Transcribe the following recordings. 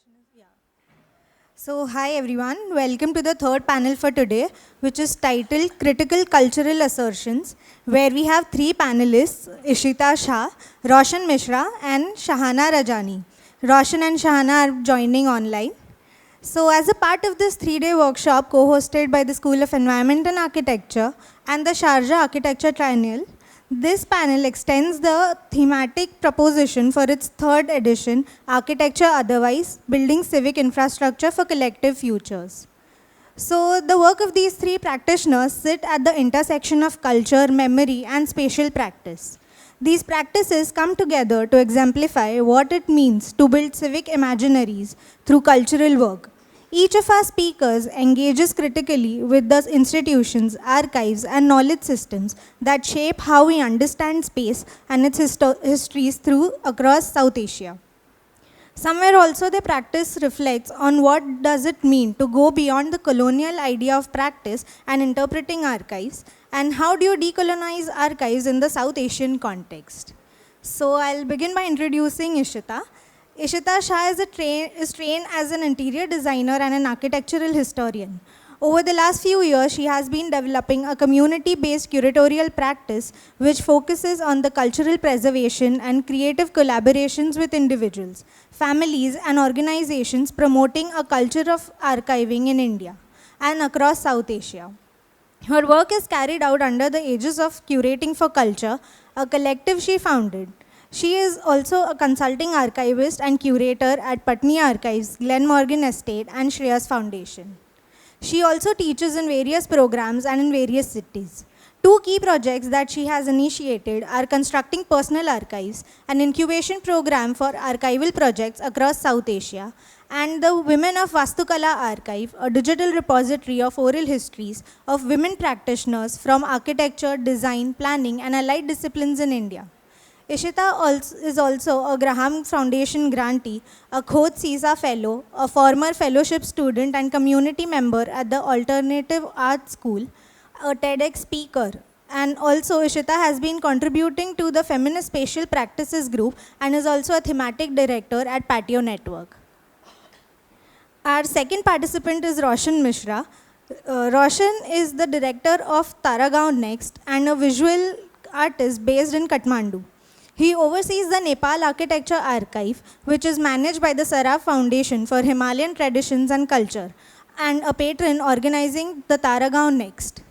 presentation is, yeah. So, hi everyone, welcome to the third panel for today, which is titled Critical Cultural Assertions, where we have three panelists, Ishita Shah, Roshan Mishra, and Shahana Rajani. Roshan and Shahana are joining online. So, as a part of this three-day workshop co-hosted by the School of Environment and Architecture and the Sharjah Architecture Triennial, this panel extends the thematic proposition for its third edition, Architecture Otherwise, Building Civic Infrastructure for Collective Futures. So, the work of these three practitioners sit at the intersection of culture, memory, and spatial practice. These practices come together to exemplify what it means to build civic imaginaries through cultural work. Each of our speakers engages critically with the institutions, archives, and knowledge systems that shape how we understand space and its histories through across South Asia. Somewhere also the practice reflects on what does it mean to go beyond the colonial idea of practice and interpreting archives, and how do you decolonize archives in the South Asian context. So I'll begin by introducing Ishita. Ishita Shah is trained as an interior designer and an architectural historian. Over the last few years, she has been developing a community-based curatorial practice which focuses on the cultural preservation and creative collaborations with individuals, families, and organizations promoting a culture of archiving in India and across South Asia. Her work is carried out under the aegis of Curating for Culture, a collective she founded. She is also a consulting archivist and curator at Patni Archives, Glenmorgan Estate, and Shreyas Foundation. She also teaches in various programs and in various cities. Two key projects that she has initiated are constructing personal archives, an incubation program for archival projects across South Asia, and the Women of Vastukala Archive, a digital repository of oral histories of women practitioners from architecture, design, planning, and allied disciplines in India. Ishita is also a Graham Foundation grantee, a Khod Sisa Fellow, a former fellowship student and community member at the Alternative Arts School, a TEDx speaker. And also, Ishita has been contributing to the Feminist Spatial Practices Group and is also a thematic director at Patio Network. Our second participant is Roshan Mishra. Roshan is the director of Taragaon Next and a visual artist based in Kathmandu. He oversees the Nepal Architecture Archive, which is managed by the Saraf Foundation for Himalayan Traditions and Culture, and a patron organizing the Taragaon Next.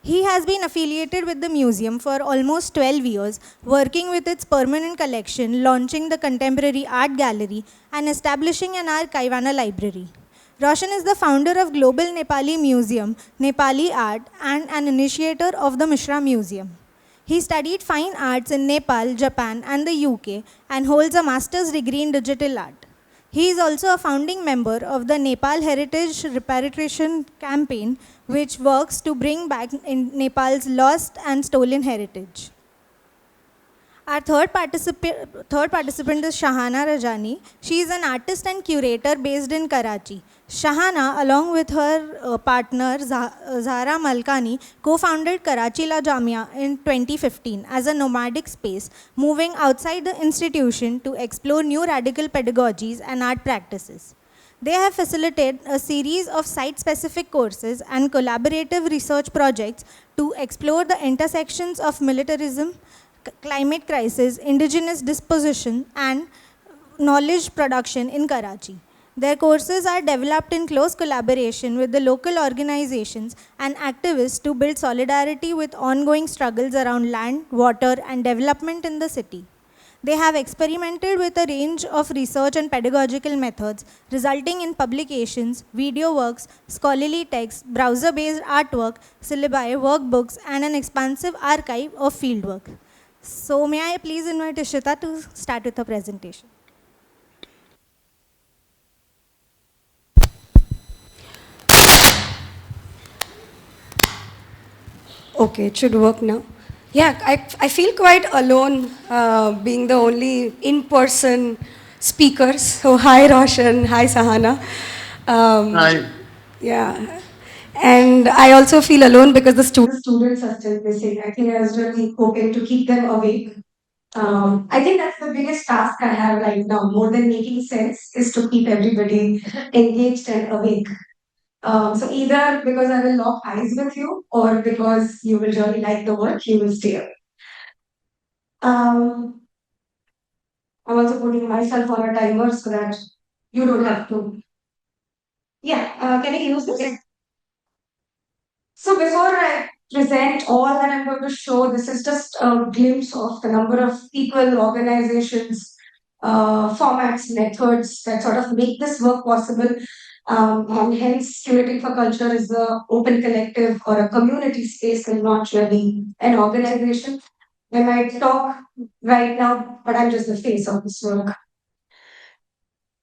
He has been affiliated with the museum for almost 12 years, working with its permanent collection, launching the contemporary art gallery, and establishing an archive and a library. Roshan is the founder of Global Nepali Museum, Nepali Art, and an initiator of the Mishra Museum. He studied fine arts in Nepal, Japan, and the UK, and holds a master's degree in digital art. He is also a founding member of the Nepal Heritage Repatriation Campaign, which works to bring back in Nepal's lost and stolen heritage. Our third participant is Shahana Rajani. She is an artist and curator based in Karachi. Shahana, along with her partner Zahra Malkani, co-founded Karachi La Jamia in 2015 as a nomadic space, moving outside the institution to explore new radical pedagogies and art practices. They have facilitated a series of site-specific courses and collaborative research projects to explore the intersections of militarism, climate crisis, indigenous disposition, and knowledge production in Karachi. Their courses are developed in close collaboration with the local organizations and activists to build solidarity with ongoing struggles around land, water, and development in the city. They have experimented with a range of research and pedagogical methods, resulting in publications, video works, scholarly texts, browser-based artwork, syllabi, workbooks, and an expansive archive of fieldwork. So may I please invite Ishita to start with her presentation. Okay, it should work now. Yeah, I feel quite alone being the only in-person speaker. So hi Roshan, hi Sahana. Hi. Yeah, and I also feel alone because the students are still missing. I think I was really hoping to keep them awake. I think that's the biggest task I have right now, more than making sense, is to keep everybody engaged and awake. So either because I will lock eyes with you, or because you will really like the work, you will stay awake. Um, I'm also putting myself on a timer so that you don't have to. Yeah, can I use this? So before I present all that I'm going to show, this is just a glimpse of the number of people, organizations, formats, methods that sort of make this work possible. And hence, Curating for Culture is a open collective or a community space and not really an organization. I might talk right now, but I'm just the face of this work.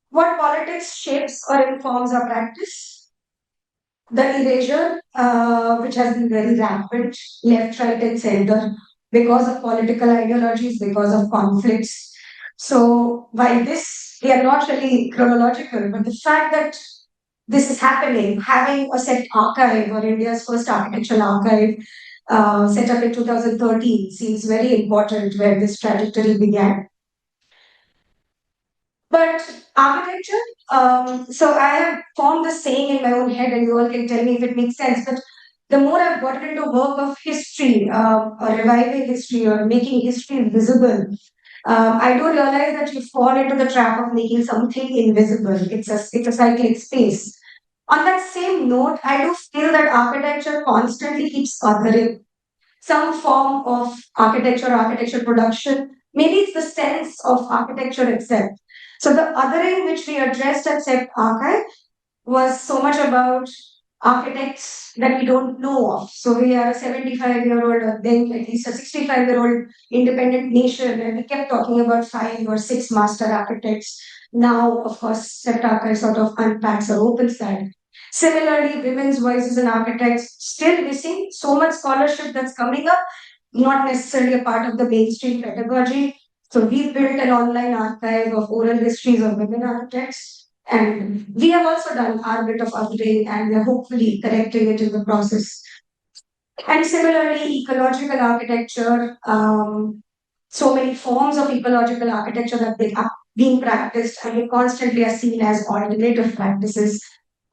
What politics shapes or informs our practice? The erasure, which has been very rampant, left, right, and center, because of political ideologies, because of conflicts. So, while this, we are not really chronological, but the fact that this is happening, having a set archive or India's first architectural archive set up in 2013 seems very important where this trajectory began. But architecture, so I have formed this saying in my own head, and you all can tell me if it makes sense. But the more I've gotten into work of history, or reviving history, or making history visible, I do realize that you fall into the trap of making something invisible. It's a cyclic space. On that same note, I do feel that architecture constantly keeps othering some form of architecture production. Maybe it's the sense of architecture itself. So the othering which we addressed at CEP Archive was so much about architects that we don't know of. So we are a 75-year-old, or then at least a 65-year-old independent nation, and we kept talking about 5 or 6 master architects. Now, of course, CEP Archive sort of unpacks or opens that. Similarly, women's voices in architects still missing. So much scholarship that's coming up, not necessarily a part of the mainstream pedagogy. So we built an online archive of oral histories of women architects, and we have also done our bit of updating, and we are hopefully correcting it in the process. And similarly, ecological architecture, so many forms of ecological architecture that they are being practiced and they constantly are seen as alternative practices.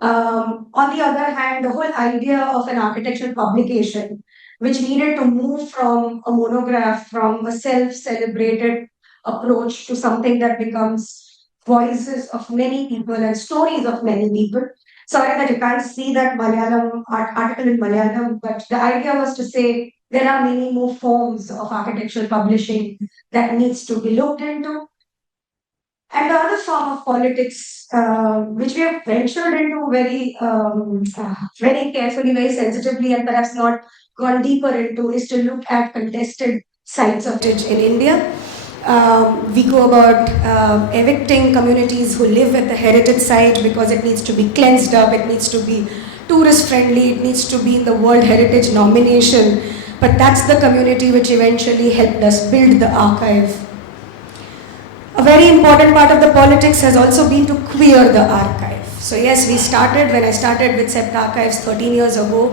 On the other hand, the whole idea of an architectural publication, which needed to move from a monograph, from a self celebrated approach to something that becomes voices of many people and stories of many people. Sorry that you can't see that Malayalam article in Malayalam, but the idea was to say there are many more forms of architectural publishing that needs to be looked into. And the other form of politics, which we have ventured into very carefully, very sensitively, and perhaps not gone deeper into, is to look at contested sites of heritage in India. We go about evicting communities who live at the heritage site because it needs to be cleansed up, it needs to be tourist friendly, it needs to be in the World Heritage nomination. But that's the community which eventually helped us build the archive. A very important part of the politics has also been to queer the archive. So yes, when I started with CEPT Archives 13 years ago,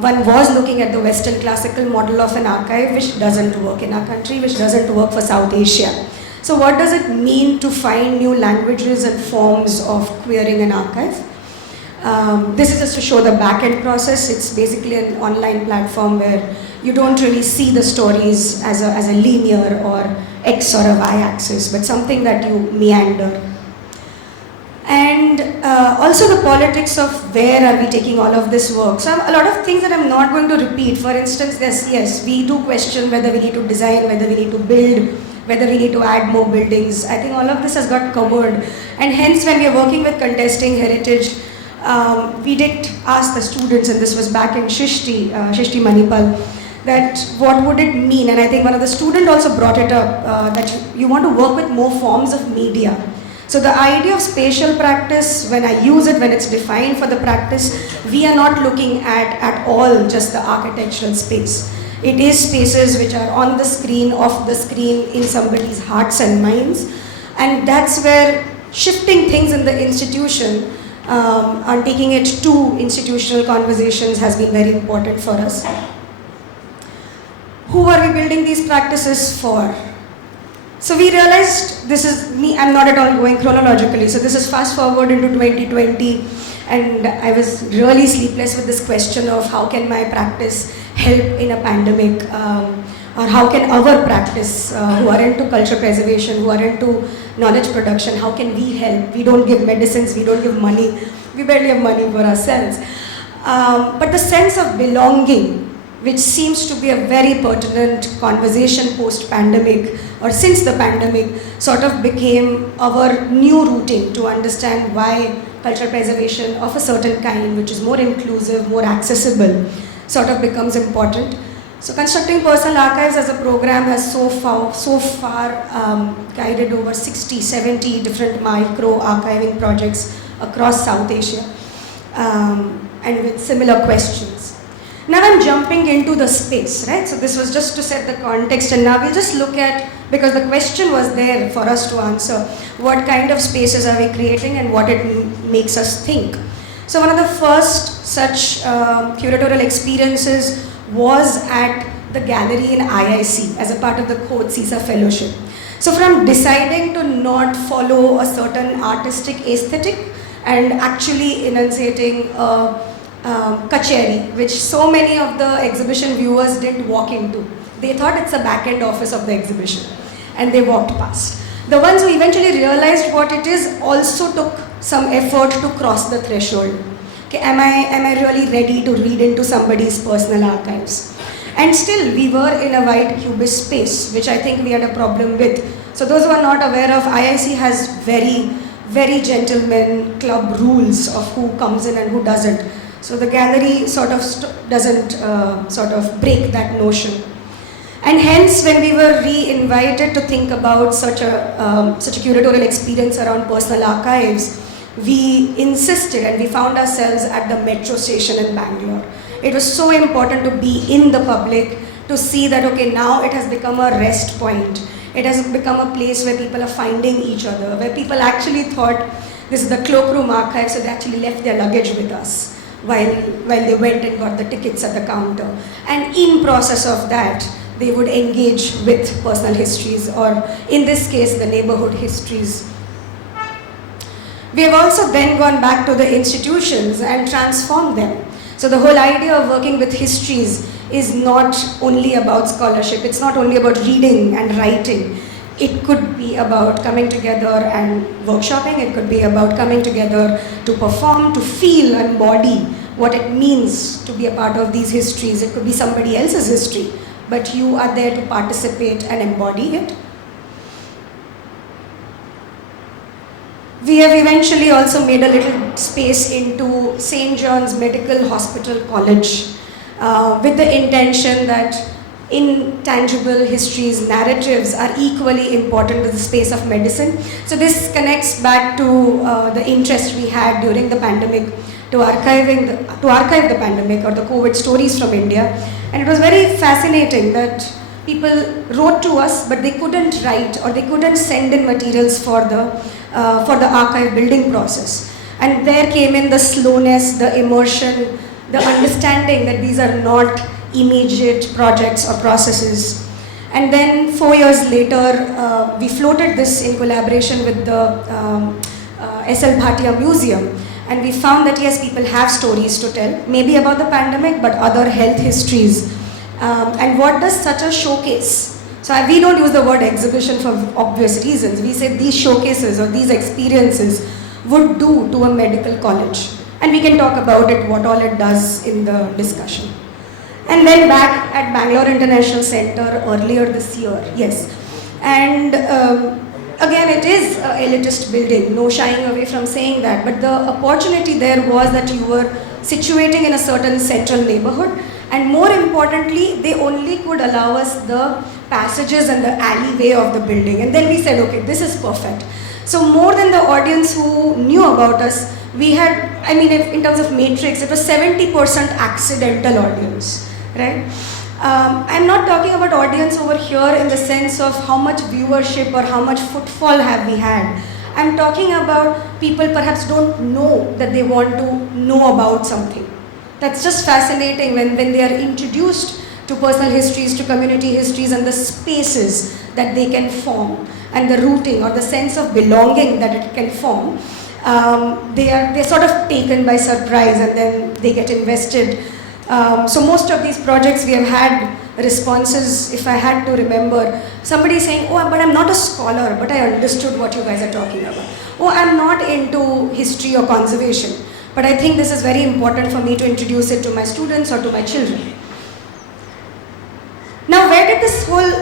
one was looking at the Western classical model of an archive, which doesn't work in our country, which doesn't work for South Asia. So what does it mean to find new languages and forms of queering an archive? This is just to show the back-end process. It's basically an online platform where you don't really see the stories as a linear or X or a Y axis, but something that you meander. And also the politics of where are we taking all of this work. So a lot of things that I'm not going to repeat. For instance, yes, we do question whether we need to design, whether we need to build, whether we need to add more buildings. I think all of this has got covered. And hence, when we are working with contesting heritage, we did ask the students, and this was back in Shishti Manipal, that what would it mean? And I think one of the students also brought it up, that you want to work with more forms of media. So the idea of spatial practice, when I use it, when it's defined for the practice, we are not looking at all just the architectural space. It is spaces which are on the screen, off the screen, in somebody's hearts and minds. And that's where shifting things in the institution and taking it to institutional conversations has been very important for us. Who are we building these practices for? So we realized, this is me, I'm not at all going chronologically, so this is fast forward into 2020, and I was really sleepless with this question of how can my practice help in a pandemic, or how can our practice, who are into culture preservation, who are into knowledge production, how can we help? We don't give medicines, we don't give money, we barely have money for ourselves. But the sense of belonging, which seems to be a very pertinent conversation post-pandemic, or since the pandemic, sort of became our new routing to understand why cultural preservation of a certain kind, which is more inclusive, more accessible, sort of becomes important. So constructing personal archives as a program has so far guided over 60, 70 different micro archiving projects across South Asia, and with similar questions. Now I'm jumping into the space, right? So this was just to set the context, and now we'll just look at, because the question was there for us to answer, what kind of spaces are we creating and what it makes us think. So one of the first such curatorial experiences was at the gallery in IIC as a part of the Code CISA Fellowship. So from deciding to not follow a certain artistic aesthetic and actually enunciating a kacheri, which so many of the exhibition viewers didn't walk into. They thought it's a back-end office of the exhibition, and they walked past. The ones who eventually realized what it is also took some effort to cross the threshold. Okay, am I really ready to read into somebody's personal archives? And still, we were in a white cubist space, which I think we had a problem with. So those who are not aware of, IIC has very gentleman club rules of who comes in and who doesn't. So the gallery sort of doesn't sort of break that notion. And hence, when we were re-invited to think about such a curatorial experience around personal archives, we insisted, and we found ourselves at the metro station in Bangalore. It was so important to be in the public, to see that, okay, now it has become a rest point. It has become a place where people are finding each other, where people actually thought this is the cloakroom archive, so they actually left their luggage with us while they went and got the tickets at the counter. And in process of that, they would engage with personal histories, or in this case, the neighborhood histories. We have also then gone back to the institutions and transformed them. So the whole idea of working with histories is not only about scholarship, it's not only about reading and writing. It could be about coming together and workshopping, it could be about coming together to perform, to feel and embody what it means to be a part of these histories. It could be somebody else's history, but you are there to participate and embody it. We have eventually also made a little space into St. John's Medical Hospital College with the intention that intangible histories, narratives are equally important to the space of medicine. So this connects back to the interest we had during the pandemic to archive the pandemic or the COVID stories from India. And it was very fascinating that people wrote to us, but they couldn't write or they couldn't send in materials for the archive building process. And there came in the slowness, the immersion, the understanding that these are not immediate projects or processes. And then 4 years later, we floated this in collaboration with the S.L. Bhatia Museum. And we found that yes, people have stories to tell, maybe about the pandemic, but other health histories. And what does such a showcase? So we don't use the word exhibition for obvious reasons. We say these showcases or these experiences would do to a medical college. And we can talk about it, what all it does in the discussion. And then back at Bangalore International Center earlier this year, yes. And again, it is an elitist building, no shying away from saying that, but the opportunity there was that you were situating in a certain central neighborhood, and more importantly, they only could allow us the passages and the alleyway of the building. And then we said, okay, this is perfect. So more than the audience who knew about us, we had, I mean, in terms of matrix, it was 70% accidental audience, right? I'm not talking about audience over here in the sense of how much viewership or how much footfall have we had. I'm talking about people perhaps don't know that they want to know about something. That's just fascinating when they are introduced to personal histories, to community histories and the spaces that they can form and the rooting or the sense of belonging that it can form, they're sort of taken by surprise and then they get invested. So most of these projects we have had responses, if I had to remember, somebody saying, oh, but I'm not a scholar, but I understood what you guys are talking about. Oh, I'm not into history or conservation, but I think this is very important for me to introduce it to my students or to my children. Now, where did this whole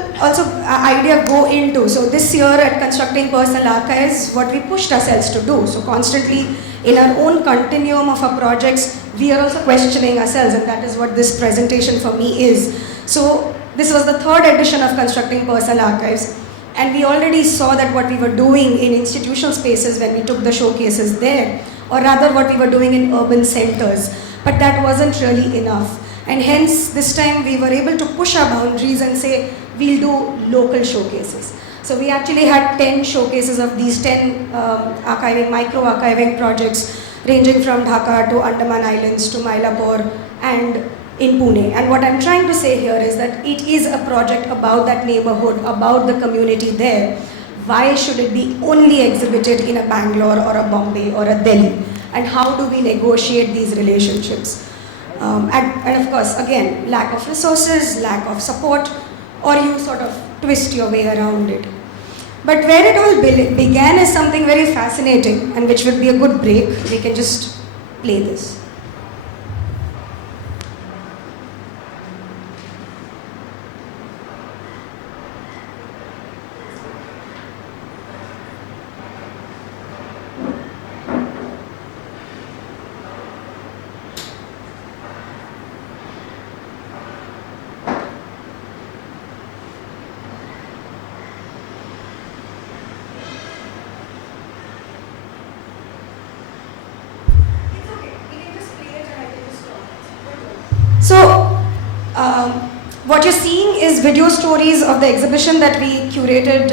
idea go into? So this year at Constructing Personal Archives, what we pushed ourselves to do. So constantly in our own continuum of our projects, we are also questioning ourselves, and that is what this presentation for me is. So this was the third edition of Constructing Personal Archives, and we already saw that what we were doing in institutional spaces when we took the showcases there, or rather what we were doing in urban centers, but that wasn't really enough. And hence, this time we were able to push our boundaries and say, we'll do local showcases. So we actually had 10 showcases of these 10 micro-archiving projects, ranging from Dhaka to Andaman Islands to Mylapore and in Pune. And what I'm trying to say here is that it is a project about that neighborhood, about the community there. Why should it be only exhibited in a Bangalore or a Bombay or a Delhi? And how do we negotiate these relationships? And of course, again, lack of resources, lack of support, or you sort of twist your way around it. But where it all began is something very fascinating, and which would be a good break. We can just play this. So, what you're seeing is video stories of the exhibition that we curated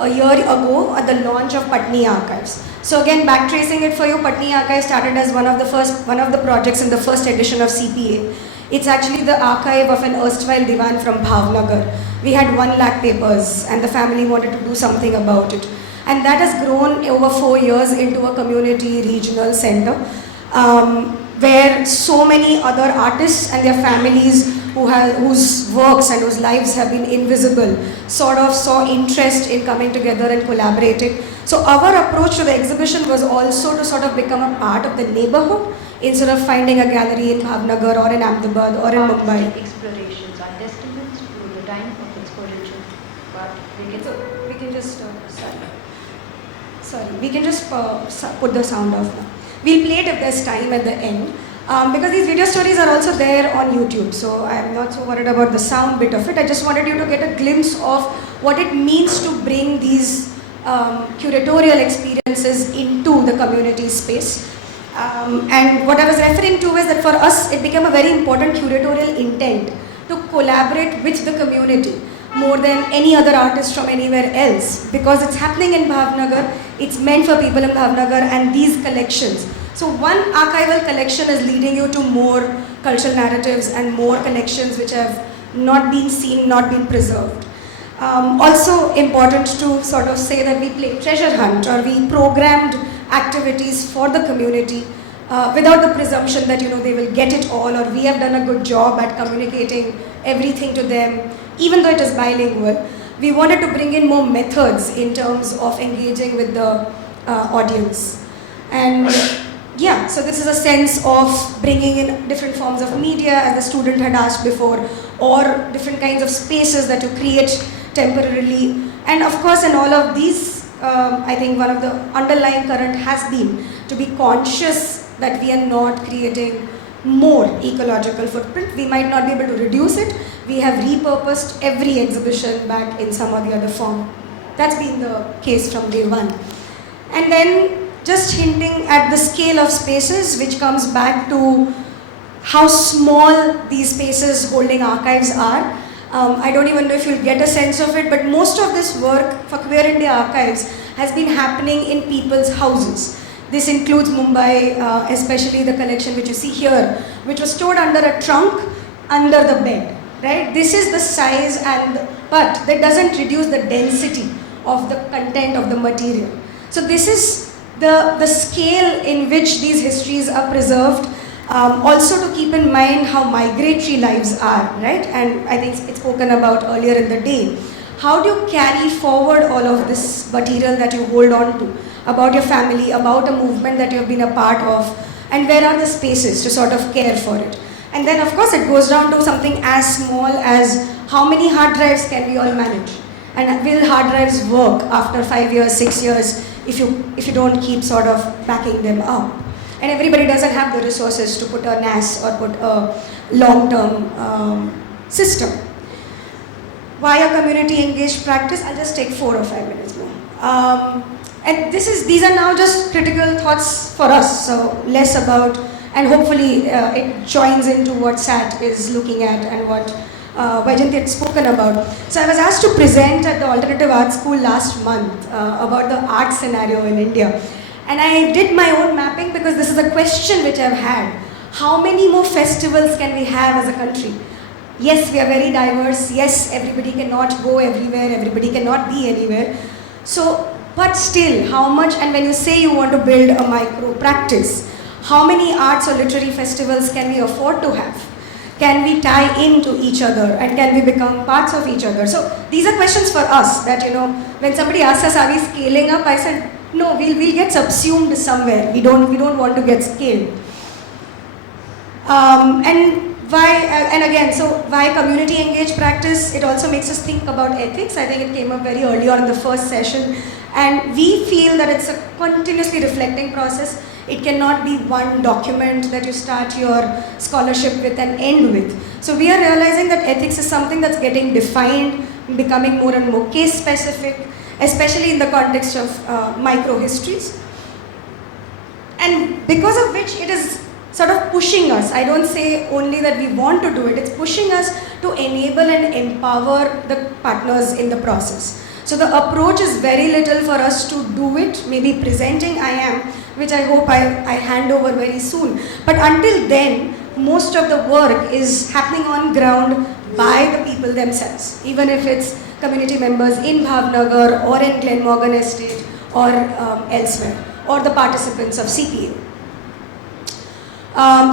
a year ago at the launch of Patni Archives. So again, backtracing it for you, Patni Archives started as one of the projects in the first edition of CPA. It's actually the archive of an erstwhile divan from Bhavnagar. We had 1 lakh papers and the family wanted to do something about it. And that has grown over 4 years into a community regional center. Where so many other artists and their families whose works and whose lives have been invisible sort of saw interest in coming together and collaborating. So our approach to the exhibition was also to sort of become a part of the neighborhood instead of finding a gallery in Bhavnagar or in Ahmedabad or in Mumbai. Explorations are testaments to the time of its origin. But we can just we can just put the sound off now. We'll play it if there's time at the end, because these video stories are also there on YouTube, so I'm not so worried about the sound bit of it. I just wanted you to get a glimpse of what it means to bring these curatorial experiences into the community space. And what I was referring to is that for us, it became a very important curatorial intent to collaborate with the community more than any other artist from anywhere else, because it's happening in Bhavnagar, it's meant for people in Bhavnagar and these collections. So one archival collection is leading you to more cultural narratives and more collections which have not been seen, not been preserved. Also important to sort of say that we played treasure hunt, or we programmed activities for the community without the presumption that they will get it all, or we have done a good job at communicating everything to them, even though it is bilingual. We wanted to bring in more methods in terms of engaging with the audience. And yeah, so this is a sense of bringing in different forms of media, as the student had asked before, or different kinds of spaces that you create temporarily. And of course, in all of these, I think one of the underlying current has been to be conscious that we are not creating more ecological footprint. We might not be able to reduce it. We have repurposed every exhibition back in some or the other form. That's been the case from day one. And then just hinting at the scale of spaces, which comes back to how small these spaces holding archives are. I don't even know if you'll get a sense of it, but most of this work for Queer India Archives has been happening in people's houses. This includes Mumbai, especially the collection which you see here, which was stored under a trunk, under the bed, right? This is the size and but that doesn't reduce the density of the content of the material. So this is the scale in which these histories are preserved. Also to keep in mind how migratory lives are, right? And I think it's spoken about earlier in the day. How do you carry forward all of this material that you hold on to about your family, about a movement that you've been a part of, and where are the spaces to sort of care for it? And then of course it goes down to something as small as how many hard drives can we all manage? And will hard drives work after 5 years, 6 years if you don't keep sort of backing them up? And everybody doesn't have the resources to put a NAS or put a long-term system. Why a community engaged practice? I'll just take 4 or 5 minutes more. And these are now just critical thoughts for us, so less about, and hopefully it joins into what SAT is looking at and what Vajanti had spoken about. So I was asked to present at the Alternative Arts School last month about the art scenario in India. And I did my own mapping because this is a question which I've had. How many more festivals can we have as a country? Yes, we are very diverse. Yes, everybody cannot go everywhere. Everybody cannot be anywhere. So, but still, how much, and when you say you want to build a micro practice, how many arts or literary festivals can we afford to have? Can we tie into each other and can we become parts of each other? So these are questions for us that, when somebody asks us, are we scaling up? I said, no, we'll get subsumed somewhere. We don't want to get scaled. And why community engaged practice? It also makes us think about ethics. I think it came up very early on in the first session. And we feel that it's a continuously reflecting process. It cannot be one document that you start your scholarship with and end with. So we are realizing that ethics is something that's getting defined, becoming more and more case specific, especially in the context of micro-histories. And because of which it is sort of pushing us. I don't say only that we want to do it, it's pushing us to enable and empower the partners in the process. So the approach is very little for us to do it, maybe presenting I am, which I hope I hand over very soon. But until then, most of the work is happening on ground by the people themselves, even if it's community members in Bhavnagar or in Glenmorgan Estate or elsewhere, or the participants of CPA.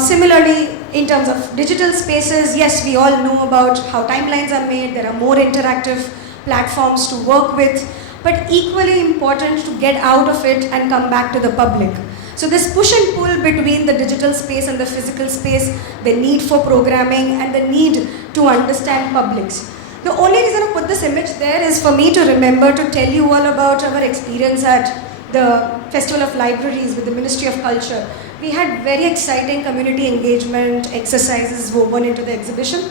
Similarly, in terms of digital spaces, yes, we all know about how timelines are made, there are more interactive platforms to work with, but equally important to get out of it and come back to the public. So this push and pull between the digital space and the physical space, the need for programming and the need to understand publics. The only reason I put this image there is for me to remember to tell you all about our experience at the Festival of Libraries with the Ministry of Culture. We had very exciting community engagement exercises woven into the exhibition,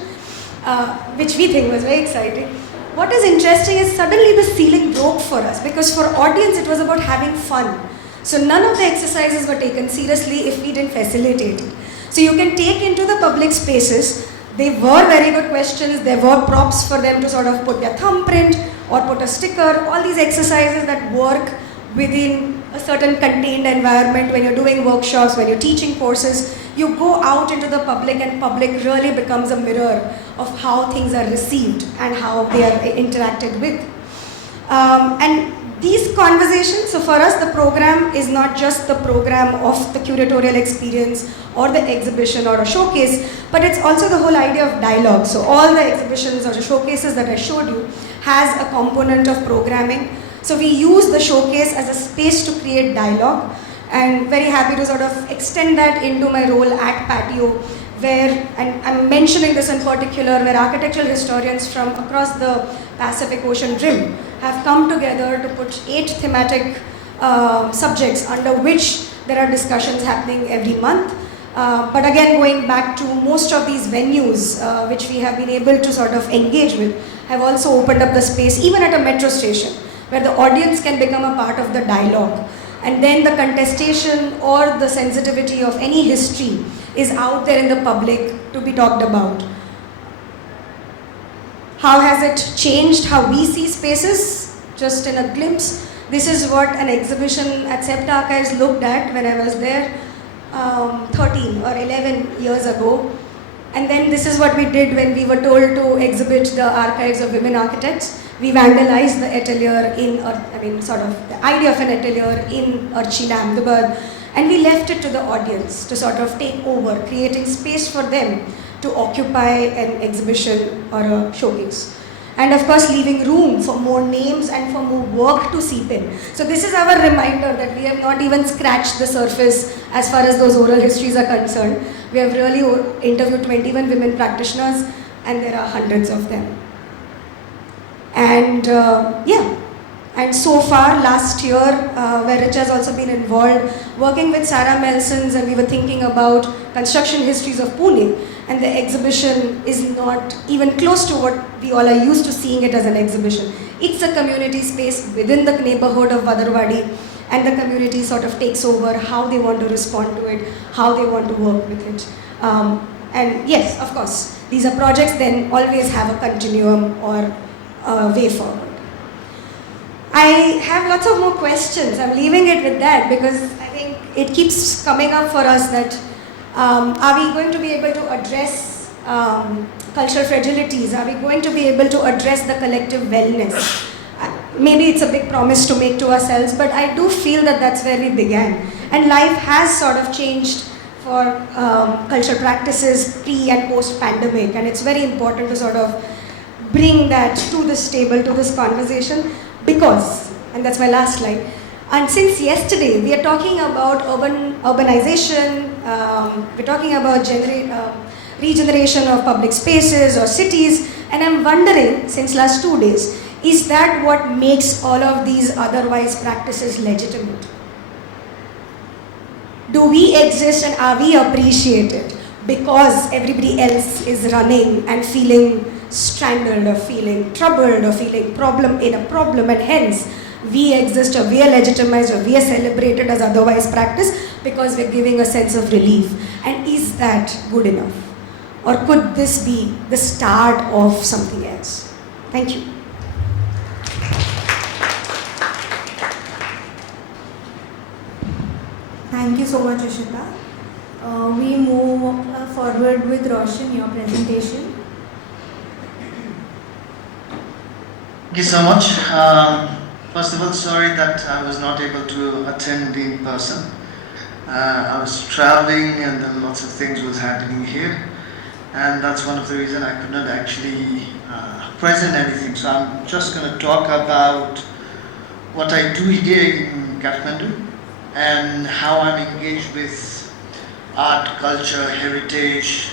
which we think was very exciting. What is interesting is suddenly the ceiling broke for us because for audience it was about having fun. So none of the exercises were taken seriously if we didn't facilitate it. So you can take into the public spaces. They were very good questions. There were props for them to sort of put their thumbprint or put a sticker. All these exercises that work within a certain contained environment when you're doing workshops, when you're teaching courses, you go out into the public and public really becomes a mirror of how things are received and how they are interacted with. And these conversations, so for us the program is not just the program of the curatorial experience or the exhibition or a showcase, but it's also the whole idea of dialogue. So all the exhibitions or the showcases that I showed you has a component of programming. So we use the showcase as a space to create dialogue, and very happy to sort of extend that into my role at Patio, where, and I'm mentioning this in particular, where architectural historians from across the Pacific Ocean rim have come together to put 8 thematic subjects under which there are discussions happening every month. But again, going back to most of these venues which we have been able to sort of engage with, have also opened up the space, even at a metro station, where the audience can become a part of the dialogue. And then the contestation or the sensitivity of any history is out there in the public to be talked about. How has it changed how we see spaces? Just in a glimpse, this is what an exhibition at SEPTA Archives looked at when I was there 13 or 11 years ago. And then this is what we did when we were told to exhibit the archives of women architects. We vandalized the atelier the idea of an atelier in Archie Ahmedabad, and we left it to the audience to sort of take over, creating space for them to occupy an exhibition or a showcase. And of course, leaving room for more names and for more work to seep in. So this is our reminder that we have not even scratched the surface as far as those oral histories are concerned. We have really interviewed 21 women practitioners, and there are hundreds of them. And and so far last year, where Rich has also been involved, working with Sarah Melsons, and we were thinking about construction histories of Pune, and the exhibition is not even close to what we all are used to seeing it as an exhibition. It's a community space within the neighborhood of Vadarwadi, and the community sort of takes over how they want to respond to it, how they want to work with it. And yes, of course, these are projects then always have a continuum or a way forward. I have lots of more questions. I'm leaving it with that because I think it keeps coming up for us that are we going to be able to address cultural fragilities? Are we going to be able to address the collective wellness? Maybe it's a big promise to make to ourselves, but I do feel that that's where we began. And life has sort of changed for cultural practices pre and post pandemic, and it's very important to sort of bring that to this table, to this conversation, because, and that's my last slide, and since yesterday we are talking about urbanization, we're talking about regeneration of public spaces or cities, and I'm wondering, since last 2 days, is that what makes all of these otherwise practices legitimate? Do we exist and are we appreciated because everybody else is running and feeling strangled or feeling troubled or feeling problem in a problem, and hence we exist or we are legitimized or we are celebrated as otherwise practice because we're giving a sense of relief? And is that good enough? Or could this be the start of something else? Thank you. Thank you so much, Ishita. We move forward with Roshan, your presentation. Thank you so much. First of all, sorry that I was not able to attend in person. I was traveling and then lots of things was happening here, and that's one of the reasons I could not actually present anything. So I'm just going to talk about what I do here in Kathmandu and how I'm engaged with art, culture, heritage,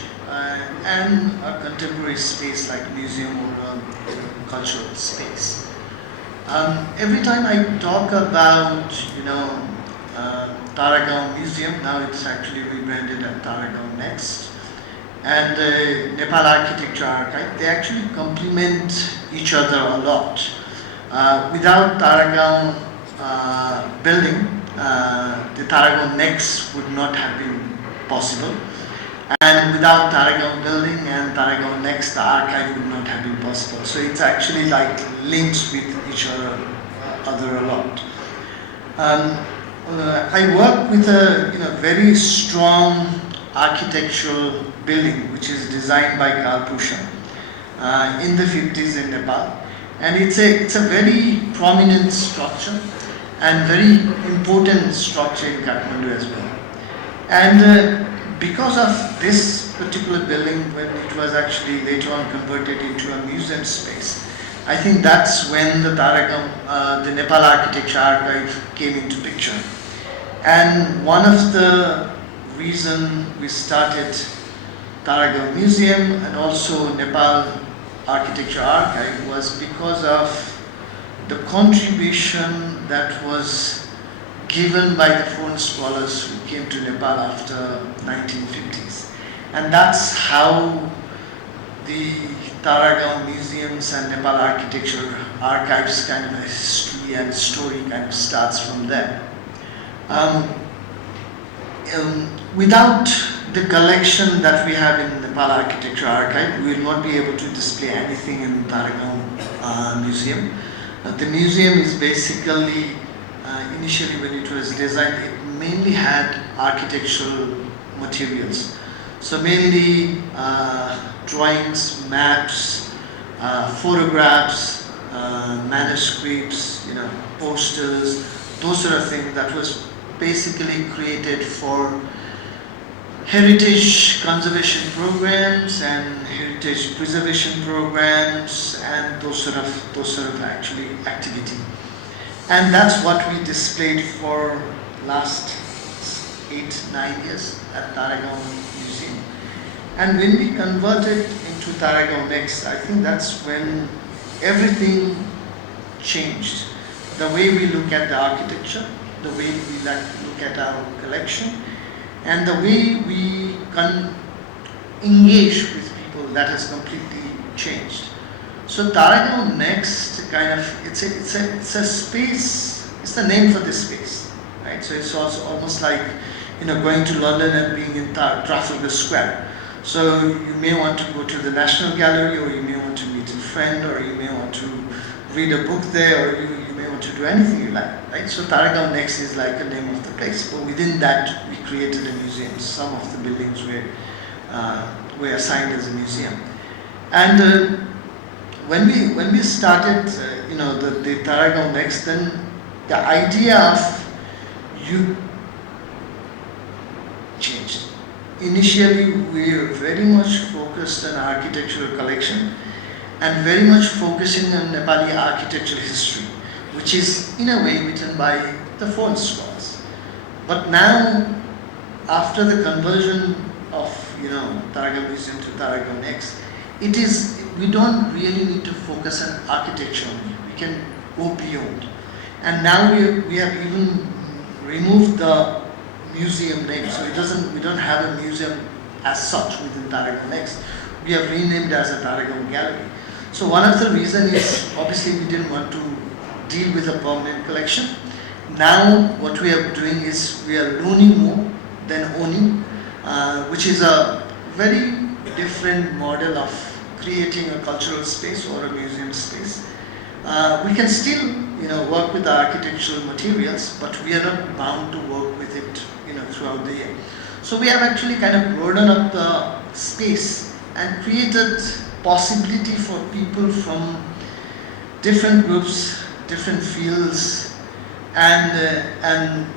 and a contemporary space like museum or cultural space. Every time I talk about, Taragaon Museum, now it's actually rebranded as Taragaon Next, and the Nepal Architecture Archive, they actually complement each other a lot. Without Taragaon building, the Taragaon Next would not have been possible. And without Taragaon building and Taragaon Next, the archive would not have been possible. So it's actually like links with each other a lot. I work with a very strong architectural building which is designed by Karl Pusha in the 50s in Nepal, and it's a very prominent structure and very important structure in Kathmandu as well. And because of this particular building, when it was actually later on converted into a museum space, I think that's when the the Nepal Architecture Archive came into picture. And one of the reasons we started Taragaon Museum and also Nepal Architecture Archive was because of the contribution that was given by the foreign scholars who came to Nepal after 1950s. And that's how the Taragaon museums and Nepal architecture archives kind of a history and story kind of starts from there. Without the collection that we have in Nepal Architecture Archive, we will not be able to display anything in Taragaon Museum. The museum is basically, initially when it was designed, it mainly had architectural materials. So mainly drawings, maps, photographs, manuscripts, posters, those sort of things that was basically created for heritage conservation programs and heritage preservation programs and those sort of actually activity. And that's what we displayed for last 8-9 years at Taragon Museum. And when we converted into Taragon Next, I think that's when everything changed. The way we look at the architecture, the way we look at our collection, and the way we engage with people, that has completely changed. So Taragon Next kind of it's a space. It's the name for this space, right? So it's also almost like going to London and being in Trafalgar Square. So you may want to go to the National Gallery, or you may want to meet a friend, or you may want to read a book there, or you may want to do anything you like, right? So Taragon Next is like a name of the place, but within that we created a museum. Some of the buildings were assigned as a museum, and when we started, the Taragon Next, then the idea of you changed. Initially, we were very much focused on architectural collection and very much focusing on Nepali architectural history, which is in a way written by the foreign scholars. But now, after the conversion of Taragon Museum to Taragon Next, we don't really need to focus on architecture only. We can go beyond. And now we have even removed the museum name, so we don't have a museum as such within Taragon Next. We have renamed as a Taragon Gallery. So one of the reasons is obviously we didn't want to deal with a permanent collection. Now what we are doing is we are loaning more than owning, which is a very different model of creating a cultural space or a museum space. We can still work with the architectural materials, but we are not bound to work with it throughout the year. So we have actually kind of broadened up the space and created possibility for people from different groups, different fields, and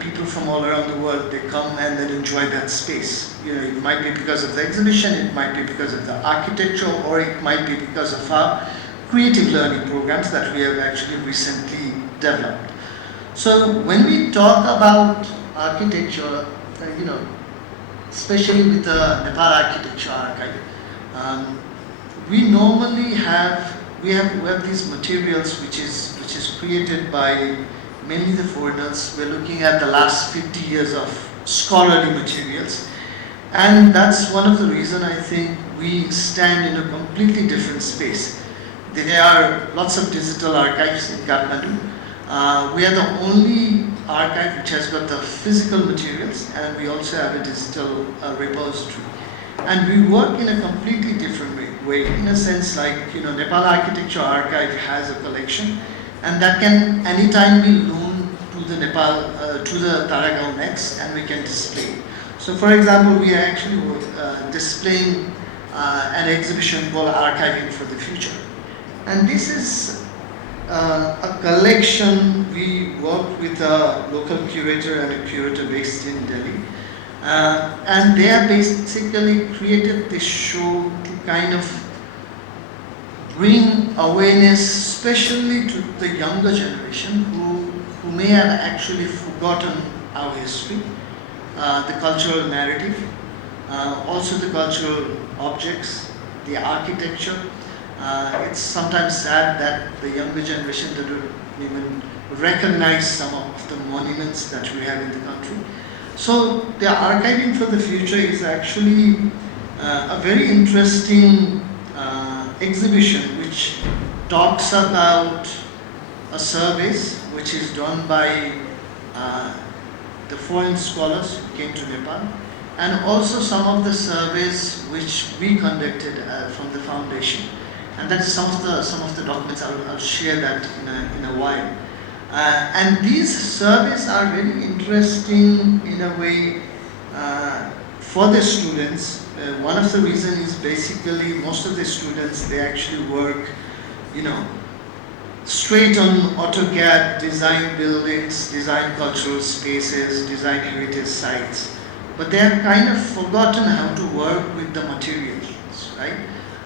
people from all around the world. They come and then enjoy that space. It might be because of the exhibition, it might be because of the architecture, or it might be because of our creative learning programs that we have actually recently developed. So when we talk about architecture, especially with the Nepal Architecture Archive, we normally have these materials which is created by mainly the foreigners. We're looking at the last 50 years of scholarly materials, and that's one of the reasons I think we stand in a completely different space. There are lots of digital archives in Kathmandu. We are the only archive which has got the physical materials, and we also have a digital repository. And we work in a completely different way, in a sense like, Nepal Architecture Archive has a collection, and that can anytime be loaned to the to the Taragon Next, and we can display. So for example, we are actually displaying an exhibition called Archiving for the Future. And this is a collection. We work with a local curator and a curator based in Delhi. And they have basically created this show to kind of bring awareness, especially to the younger generation who may have actually forgotten our history, the cultural narrative, also the cultural objects, the architecture. It's sometimes sad that the younger generation doesn't even recognize some of the monuments that we have in the country. So the Archiving for the Future is actually a very interesting exhibition which talks about a surveys which is done by the foreign scholars who came to Nepal, and also some of the surveys which we conducted from the foundation. And that's some of the documents. I'll share that in a while. And these surveys are very interesting in a way for the students, one of the reasons is basically most of the students, they actually work, you know, straight on AutoCAD, design buildings, design cultural spaces, design heritage sites. But they have kind of forgotten how to work with the materials, right?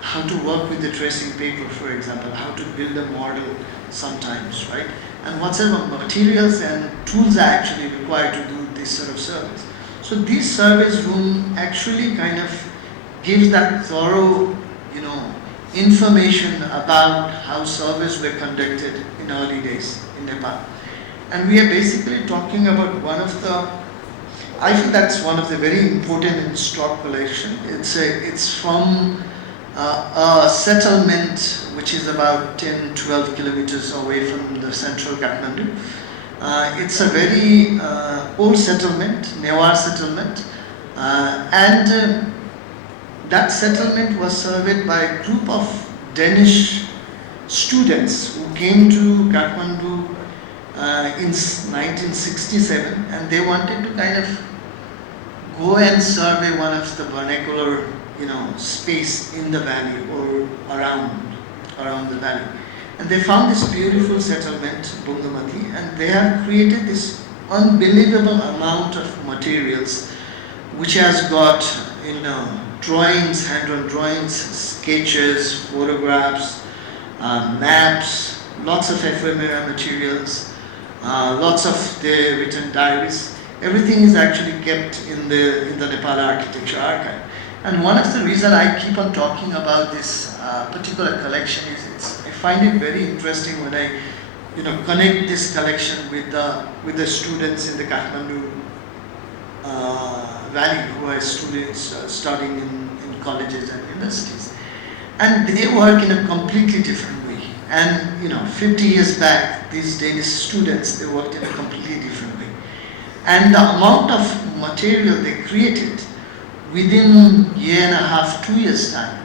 How to work with the tracing paper, for example, how to build a model sometimes, right? And whatever materials and tools are actually required to do this sort of service. So this service room actually kind of gives that thorough, you know, information about how surveys were conducted in early days in Nepal. And we are basically talking about one of the, I feel that's one of the very important in stock collection. It's from a settlement which is about 10-12 kilometers away from the central Kathmandu. It's a very old settlement, Newar settlement, and that settlement was surveyed by a group of Danish students who came to Kathmandu in 1967, and they wanted to kind of go and survey one of the vernacular, you know, space in the valley or around the valley. And they found this beautiful settlement, Bungamati, and they have created this unbelievable amount of materials which has got, you know, drawings, hand-drawn drawings, sketches, photographs, maps, lots of ephemera materials, lots of the written diaries. Everything is actually kept in the Nepal Architecture Archive. And one of the reasons I keep on talking about this particular collection is I find it very interesting when I, you know, connect this collection with the students in the Kathmandu Valley who are students studying in colleges and universities. And they work in a completely different way. And, you know, 50 years back, these Danish students, they worked in a completely different way. And the amount of material they created within a year and a half, 2 years time,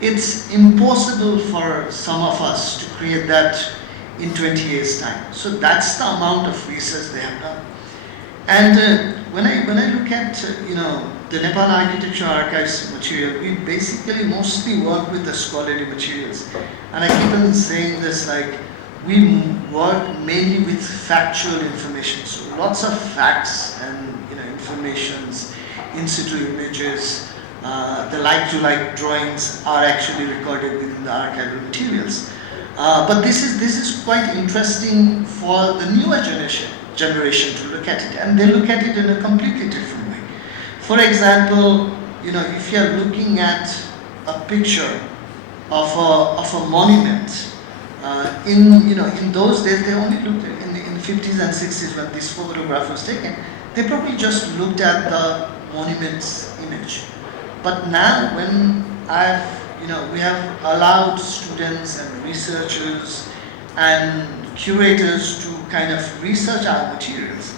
it's impossible for some of us to create that in 20 years time. So that's the amount of research they have done. And when I look at, you know, the Nepal Architecture Archives material, we basically mostly work with the scholarly materials. And I keep on saying this, like, we work mainly with factual information. So lots of facts and, you know, informations, in situ images, the like-to-like drawings are actually recorded within the archival materials. But this is quite interesting for the newer generation to look at it, and they look at it in a completely different way. For example, you know, if you are looking at a picture of a monument, in those days they only looked at, in 50s and 60s when this photograph was taken, they probably just looked at the monument's image. But now when we have allowed students and researchers and curators to kind of research our materials,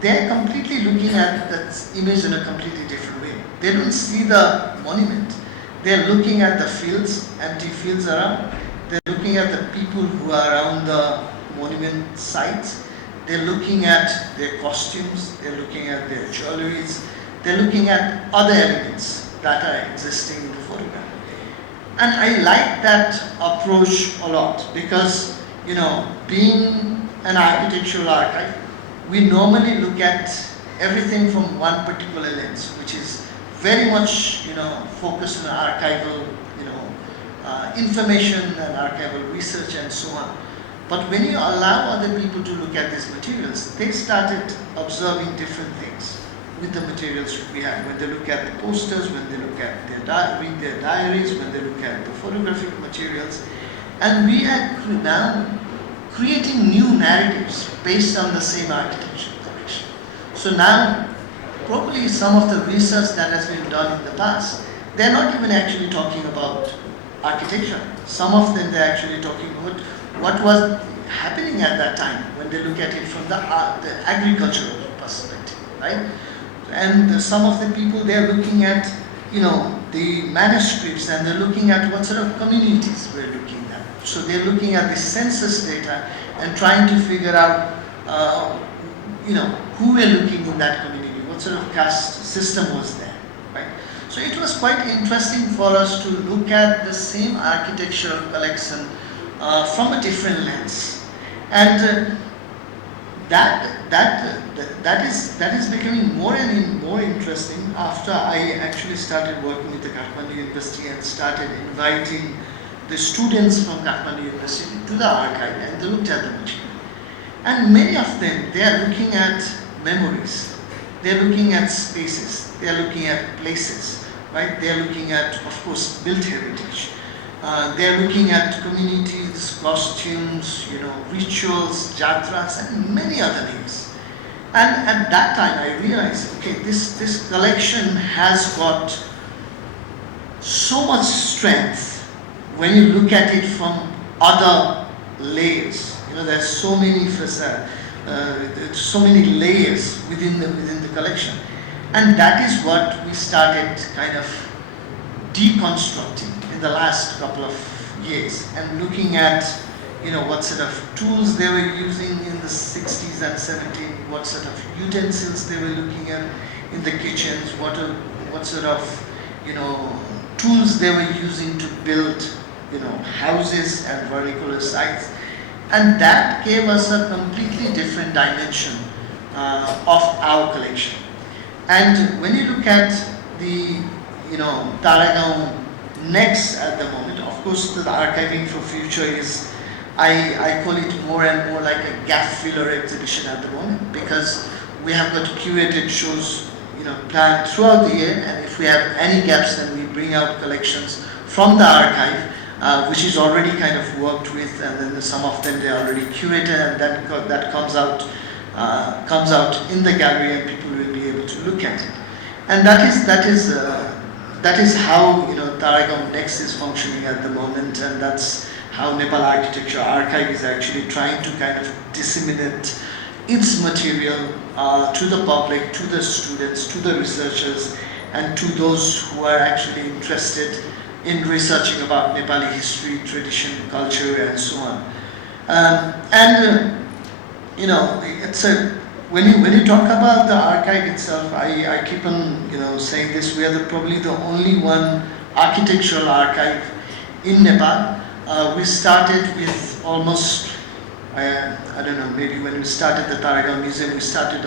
they're completely looking at that image in a completely different way. They don't see the monument. They're looking at the fields, empty fields around. They're looking at the people who are around the monument sites. They're looking at their costumes. They're looking at their jewelries. They're looking at other elements that are existing in the photograph. And I like that approach a lot because, you know, being an architectural archive, we normally look at everything from one particular lens, which is very much, you know, focused on archival, you know, information and archival research and so on. But when you allow other people to look at these materials, they started observing different things with the materials we have. When they look at the posters, when they look at read their diaries, when they look at the photographic materials, and we are now creating new narratives based on the same architectural collection. So now, probably some of the research that has been done in the past, they're not even actually talking about architecture. Some of them they're actually talking about what was happening at that time when they look at it from the agricultural perspective, right? And some of the people they're looking at, you know, the manuscripts, and they're looking at what sort of communities we're looking at. So they're looking at the census data and trying to figure out, you know, who we're looking in that community, what sort of caste system was there, right? So it was quite interesting for us to look at the same architectural collection from a different lens, and that is becoming more and more interesting after I actually started working with the Kathmandu University and started inviting the students from Kathmandu University to the archive, and they looked at the material. And many of them, they are looking at memories, they are looking at spaces, they are looking at places, right? They are looking at, of course, built heritage. They are looking at communities, costumes, rituals, jatras, and many other things. And at that time, I realized, okay, this collection has got so much strength when you look at it from other layers. There's so many layers within the collection, and that is what we started kind of deconstructing in the last couple of years, and looking at what sort of tools they were using in the 60s and 70s, what sort of utensils they were looking at in the kitchens, what sort of tools they were using to build houses and vernacular sites. And that gave us a completely different dimension of our collection. And when you look at the Taragaon next at the moment, of course the archiving for future is, I call it more and more like a gap filler exhibition at the moment, because we have got curated shows planned throughout the year, and if we have any gaps, then we bring out collections from the archive, which is already kind of worked with, and then some of them they are already curated, and that comes out in the gallery, and people will be able to look at it. And that is how Taragaon Next is functioning at the moment, and that's how Nepal Architecture Archive is actually trying to kind of disseminate its material to the public, to the students, to the researchers, and to those who are actually interested in researching about Nepali history, tradition, culture, and so on. It's when you talk about the archive itself, I keep on saying this: we are probably the only one architectural archive in Nepal. We started with almost, I don't know, maybe when we started the Taragaon Museum, we started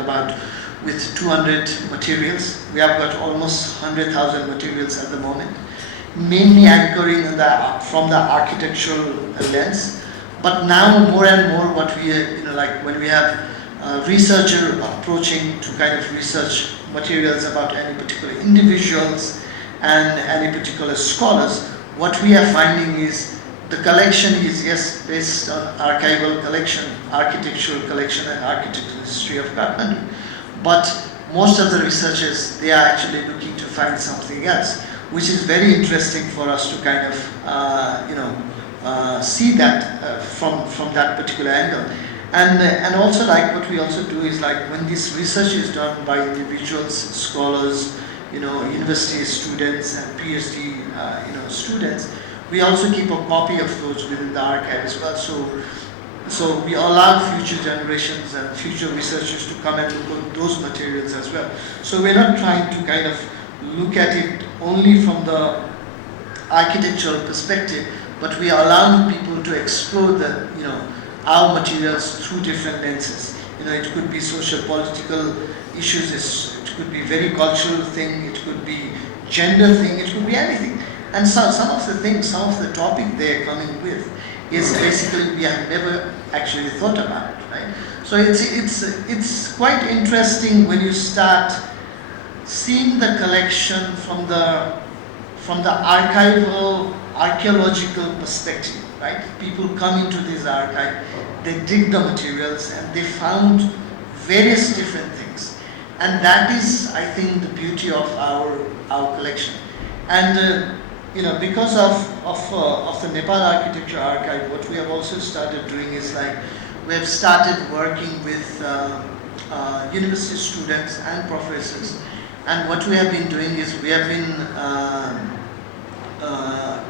with 200 materials. We have got almost 100,000 materials at the moment, mainly anchoring from the architectural lens. But now more and more, what we like when we have a researcher approaching to kind of research materials about any particular individuals and any particular scholars, what we are finding is the collection is, yes, based on archival collection, architectural collection, and architectural history of Kathmandu. But most of the researchers, they are actually looking to find something else, which is very interesting for us to kind of see that from that particular angle. And also, like, what we also do is, like, when this research is done by individuals, scholars, university students and PhD students, we also keep a copy of those within the archive as well. So we allow future generations and future researchers to come and look at those materials as well. So we're not trying to kind of look at it only from the architectural perspective, but we are allowing people to explore our materials through different lenses. It could be social political issues, it could be very cultural thing, it could be gender thing, it could be anything. And some of the topic they are coming with is basically we have never actually thought about it, right? So it's quite interesting when you start seeing the collection from the archival, archaeological perspective, right? People come into this archive, they dig the materials, and they found various different things. And that is, I think, the beauty of our collection. And because of the Nepal Architecture Archive, what we have also started doing is, like, we have started working with university students and professors. And what we have been doing is we have been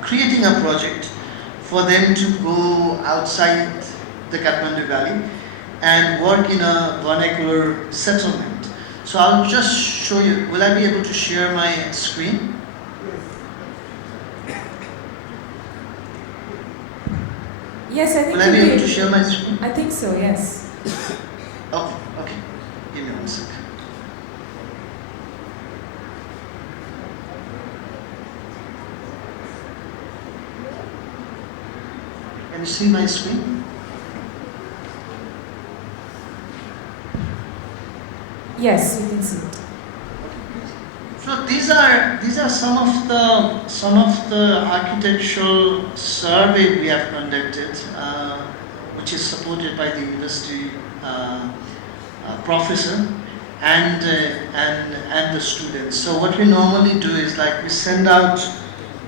creating a project for them to go outside the Kathmandu Valley and work in a vernacular settlement. So I'll just show you. Will I be able to share my screen? Yes, I think Will I be able to share my screen? I think so, yes. Oh, okay. Give me one second. Can you see my screen? Yes, we can see it. So these are some of the architectural survey we have conducted, which is supported by the university professor and the students. So what we normally do is like we send out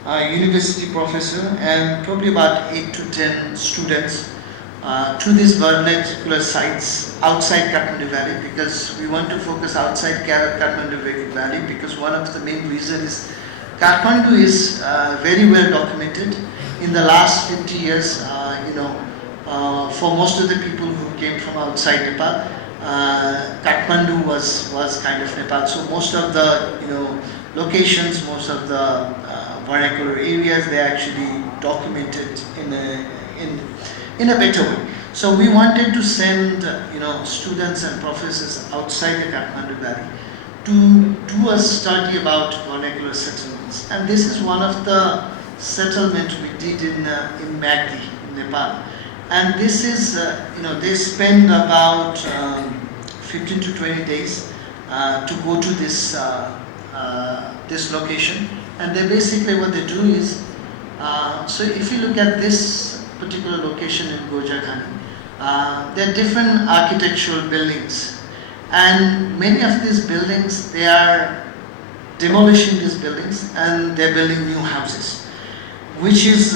a university professor and probably about 8 to 10 students to these vernacular sites outside Kathmandu Valley, because we want to focus outside Kathmandu Valley, because one of the main reasons is Kathmandu is very well documented. In the last 50 years, for most of the people who came from outside Nepal, Kathmandu was kind of Nepal. So most of the locations, most of the vernacular areas, they are actually documented in a better way. So we wanted to send students and professors outside the Kathmandu Valley to do a study about vernacular settlements. And this is one of the settlements we did in Magdi, in Nepal. And this is, they spend about 15 to 20 days to go to this location. And they basically, what they do is, so if you look at this particular location in Gojakhani, there are different architectural buildings. And many of these buildings, they are demolishing these buildings and they're building new houses, which is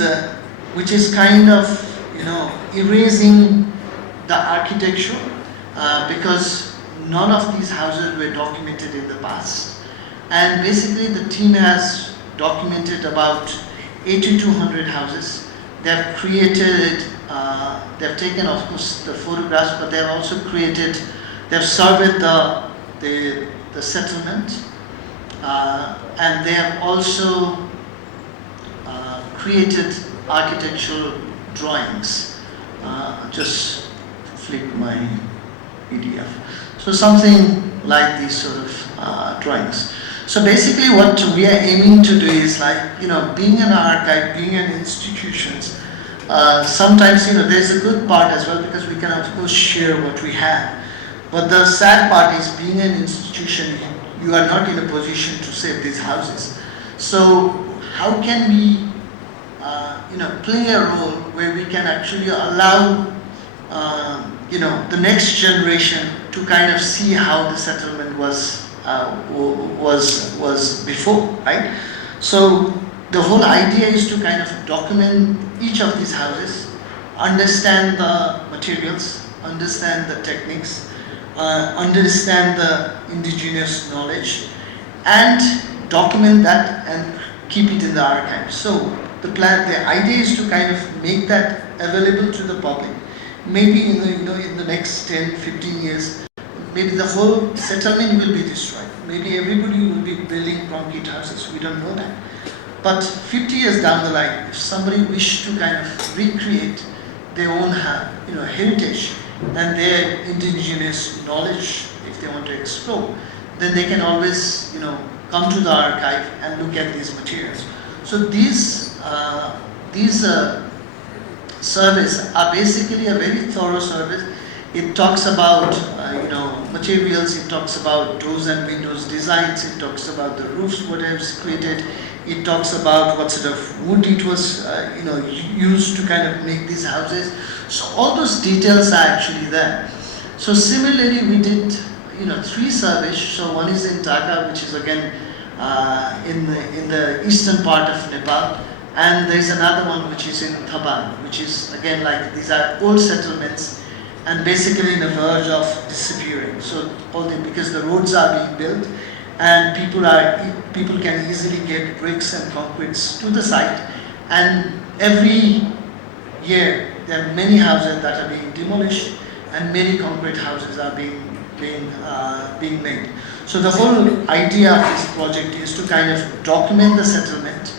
kind of erasing the architecture, because none of these houses were documented in the past. And basically the team has documented about 8,200 houses. They have created, they have taken of course the photographs, but they have also created, they have surveyed the settlement, and they have also created architectural drawings. Just flip my PDF. So something like these sort of drawings. So basically what we are aiming to do is being an archive, being an institution, sometimes there's a good part as well, because we can of course share what we have. But the sad part is, being an institution, you are not in a position to save these houses. So how can we play a role where we can actually allow the next generation to kind of see how the settlement was before, right? So the whole idea is to kind of document each of these houses, understand the materials, understand the techniques, understand the indigenous knowledge, and document that and keep it in the archive. So the idea is to kind of make that available to the public. Maybe in the next 10, 15 years, maybe the whole settlement will be destroyed. Maybe everybody will be building concrete houses. We don't know that. But 50 years down the line, if somebody wished to kind of recreate their own heritage and their indigenous knowledge, if they want to explore, then they can always come to the archive and look at these materials. So these surveys are basically a very thorough survey. It talks about materials, it talks about doors and windows designs, it talks about the roofs, what was created, it talks about what sort of wood it was used to kind of make these houses. So all those details are actually there. So similarly, we did 3 surveys. So one is in Dhaka, which is again in the eastern part of Nepal, and there is another one which is in Thaban, which is again these are old settlements and basically in the verge of disappearing. So because the roads are being built and people can easily get bricks and concretes to the site, and every year there are many houses that are being demolished and many concrete houses are being made. So the whole idea of this project is to kind of document the settlement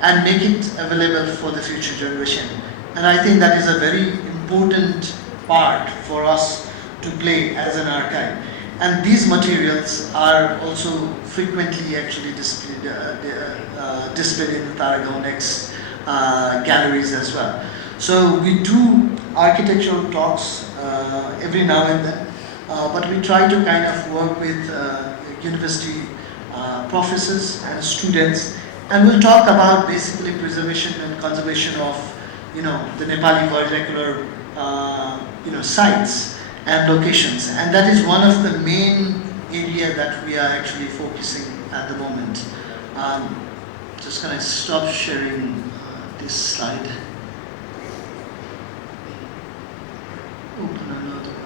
and make it available for the future generation. And I think that is a very important part for us to play as an archive. And these materials are also frequently actually displayed in the Taragon Next galleries as well. So we do architectural talks every now and then, but we try to kind of work with university professors and students, and we'll talk about basically preservation and conservation of, the Nepali vernacular, sites and locations, and that is one of the main area that we are actually focusing at the moment. Just gonna stop sharing this slide. Open another one.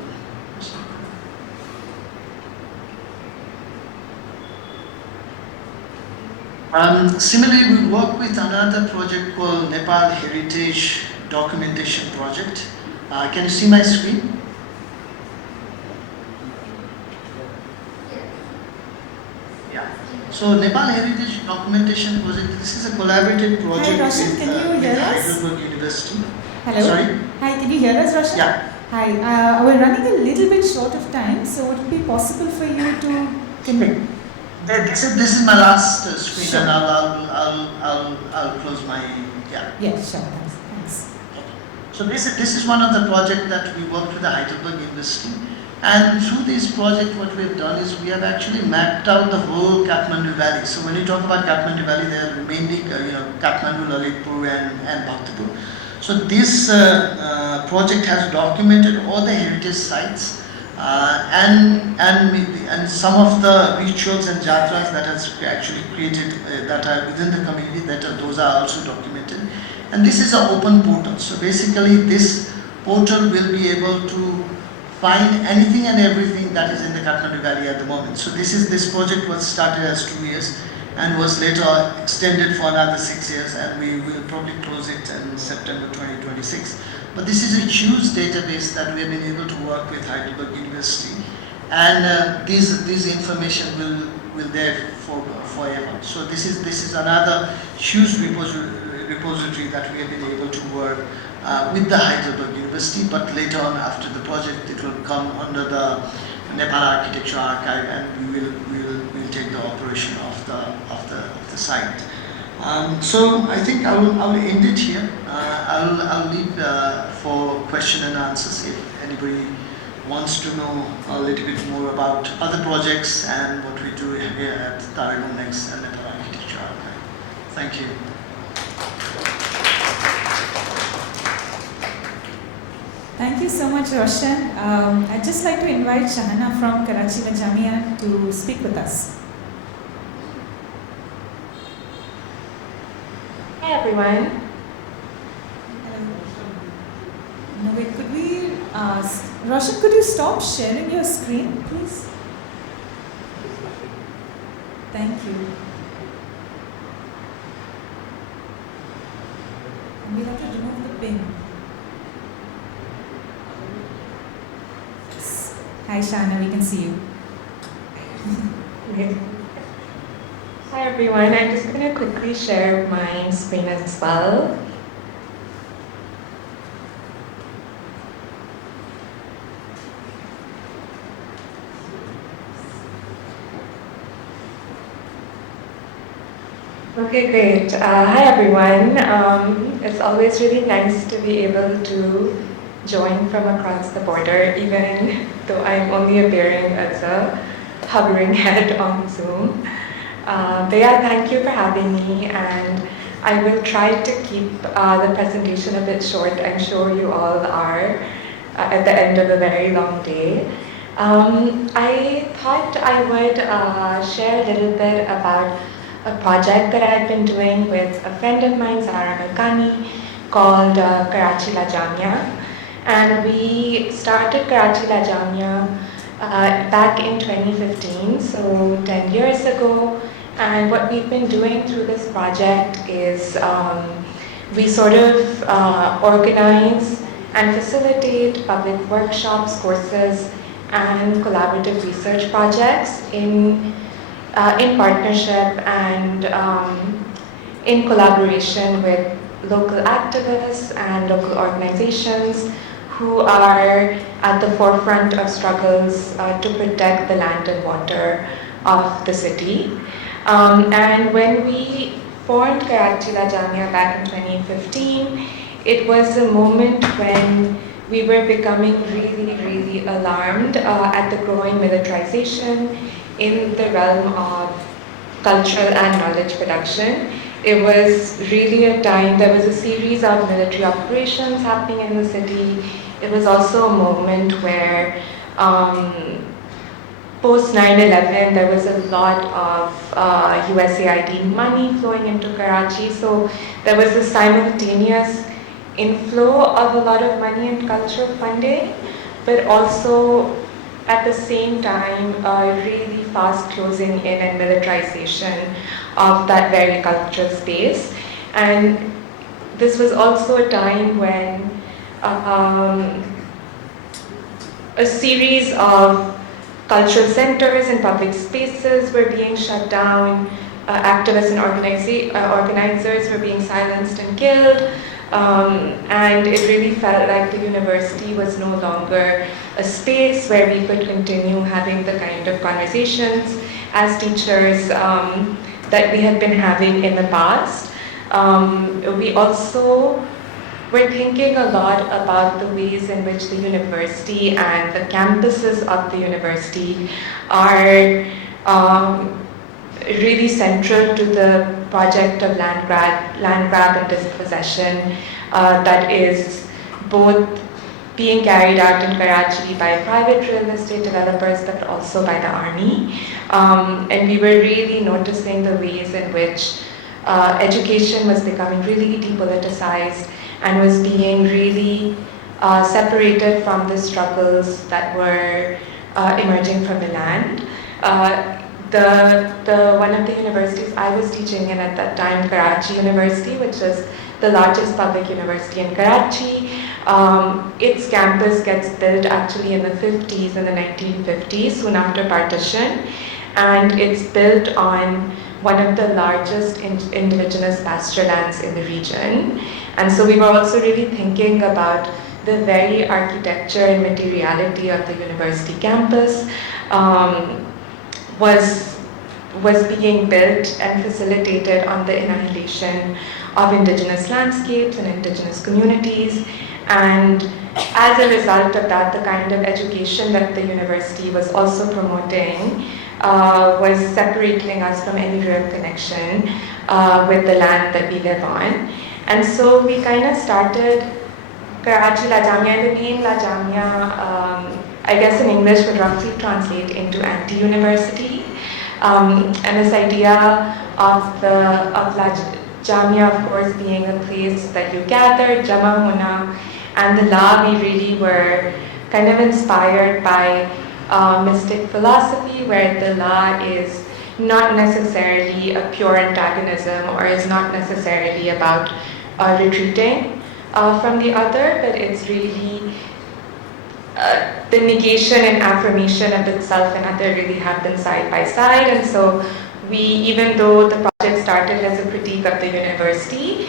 Similarly, we work with another project called Nepal Heritage Documentation Project. Can you see my screen? Yeah. So Nepal Heritage Documentation Project, this is a collaborative project Roshan, with, can you hear with us? Heidelberg University. Hello? Sorry? Hi, can you hear us, Roshan? Yeah. Hi, we're running a little bit short of time, so would it be possible for you to connect? This is my last screen, Sure. and I'll close my, yeah. Yeah, sure. Thanks. So this is one of the projects that we worked with the Heidelberg University, and through this project what we have done is we have actually mapped out the whole Kathmandu Valley. So when you talk about Kathmandu Valley, they are mainly Kathmandu, Lalitpur and Bhaktapur. So this project has documented all the heritage sites and some of the rituals and jatras that has actually created that are within the community, those are also documented. And this is an open portal. So basically this portal will be able to find anything and everything that is in the Kathmandu Valley at the moment. So this project was started as 2 years and was later extended for another 6 years, and we will probably close it in September 2026. But this is a huge database that we have been able to work with Heidelberg University, and these information will there for forever. So this is another huge repository that we have been able to work with the Heidelberg University. But later on, after the project, it will come under the Nepal Architecture Archive, and we'll take the operation of the site. So I think I'll end it here. I'll leave for question and answers if anybody wants to know a little bit more about other projects and what we do here at Taragon Next and Nepal Architecture Archive. Thank you. Thank you so much, Roshan. I'd just like to invite Shahana from Karachi Jamia to speak with us. Hi everyone. No, wait, could we Roshan, could you stop sharing your screen, please? Thank you. And we'll have to remove the pin. Yes. Hi Shana, we can see you. Okay. Hi everyone, I'm just going to quickly share my screen as well. Okay, great. Hi everyone. It's always really nice to be able to join from across the border, even though I'm only appearing as a hovering head on Zoom. But yeah, thank you for having me, and I will try to keep the presentation a bit short. I'm sure you all are at the end of a very long day. I thought I would share a little bit about a project that I've been doing with a friend of mine, Zara Malkani, called Karachi La Jamia. And we started Karachi La Jamia back in 2015, so 10 years ago. And what we've been doing through this project is we sort of organize and facilitate public workshops, courses, and collaborative research projects in partnership and in collaboration with local activists and local organizations who are at the forefront of struggles to protect the land and water of the city. And when we formed Karachi La Jamia back in 2015, it was a moment when we were becoming really, really alarmed at the growing militarization in the realm of cultural and knowledge production. It was really a time, there was a series of military operations happening in the city. It was also a moment where post 9/11, there was a lot of USAID money flowing into Karachi, so there was a simultaneous inflow of a lot of money and cultural funding, but also at the same time really fast closing in and militarization of that very cultural space. And this was also a time when a series of cultural centers and public spaces were being shut down, activists and organizers were being silenced and killed, and it really felt like the university was no longer a space where we could continue having the kind of conversations as teachers that we had been having in the past. We also we're thinking a lot about the ways in which the university and the campuses of the university are really central to the project of land grab and dispossession that is both being carried out in Karachi by private real estate developers but also by the army. And we were really noticing the ways in which education was becoming really depoliticized and was being really separated from the struggles that were emerging from the land. One of the universities I was teaching in at that time, Karachi University, which is the largest public university in Karachi, its campus gets built actually in the 50s, in the 1950s, soon after partition, and it's built on one of the largest indigenous pasture lands in the region. And so we were also really thinking about the very architecture and materiality of the university campus was being built and facilitated on the annihilation of indigenous landscapes and indigenous communities. And as a result of that, the kind of education that the university was also promoting was separating us from any real connection with the land that we live on. And so we kind of started Karachi La Jamia. The name La Jamia, I guess in English would roughly translate into anti-university. And this idea of La Jamia, of course, being a place that you gather, Jama Huna, and the La, we really were kind of inspired by mystic philosophy, where the La is not necessarily a pure antagonism or is not necessarily about retreating from the other, but it's really the negation and affirmation of itself and other really happen side by side. And so we, even though the project started as a critique of the university,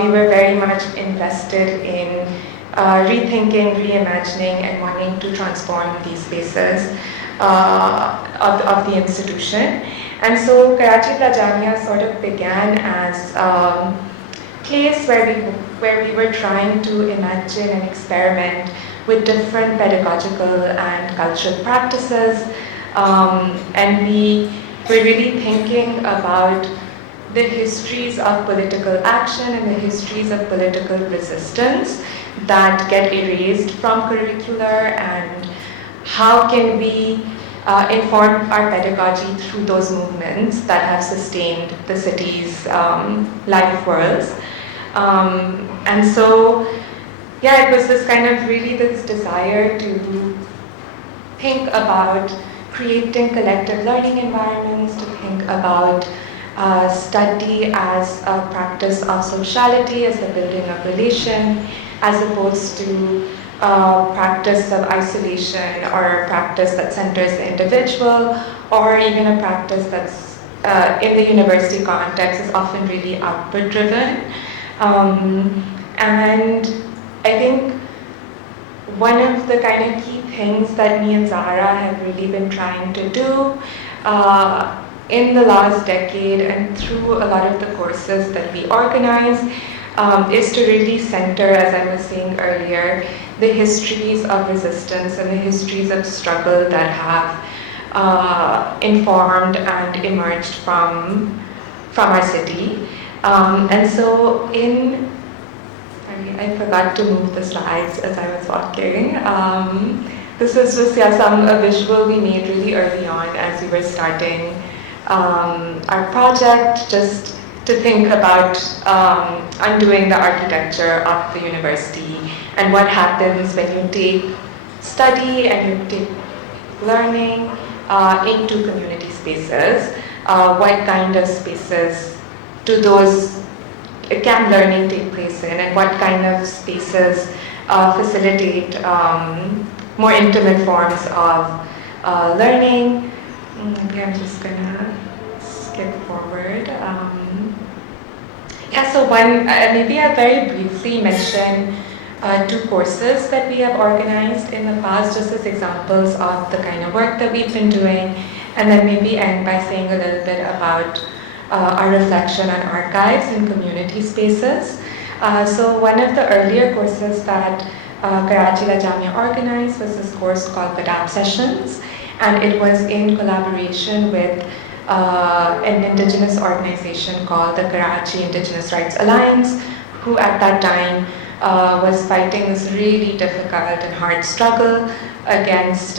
we were very much invested in rethinking, reimagining, and wanting to transform these spaces of the institution. And so Karachi La Jamia sort of began as a place where we were trying to imagine and experiment with different pedagogical and cultural practices. And we were really thinking about the histories of political action and the histories of political resistance that get erased from curricular, and how can we inform our pedagogy through those movements that have sustained the city's life worlds. And so, yeah, it was this kind of really this desire to think about creating collective learning environments, to think about study as a practice of sociality, as the building of relation, as opposed to practice of isolation or a practice that centers the individual, or even a practice that's in the university context is often really output driven. And I think one of the kind of key things that me and Zara have really been trying to do in the last decade and through a lot of the courses that we organize is to really center, as I was saying earlier, the histories of resistance and the histories of struggle that have informed and emerged from our city. And so I forgot to move the slides as I was walking. This is just a visual we made really early on as we were starting our project, just to think about undoing the architecture of the university and what happens when you take study and you take learning into community spaces. What kind of spaces can learning take place in, and what kind of spaces facilitate more intimate forms of learning. Maybe I'm just gonna skip forward. So maybe I'll very briefly mention two courses that we have organized in the past, just as examples of the kind of work that we've been doing, and then maybe end by saying a little bit about our reflection on archives and community spaces. So one of the earlier courses that Karachi La Jamia organized was this course called Assertions, and it was in collaboration with an indigenous organization called the Karachi Indigenous Rights Alliance, who at that time was fighting this really difficult and hard struggle against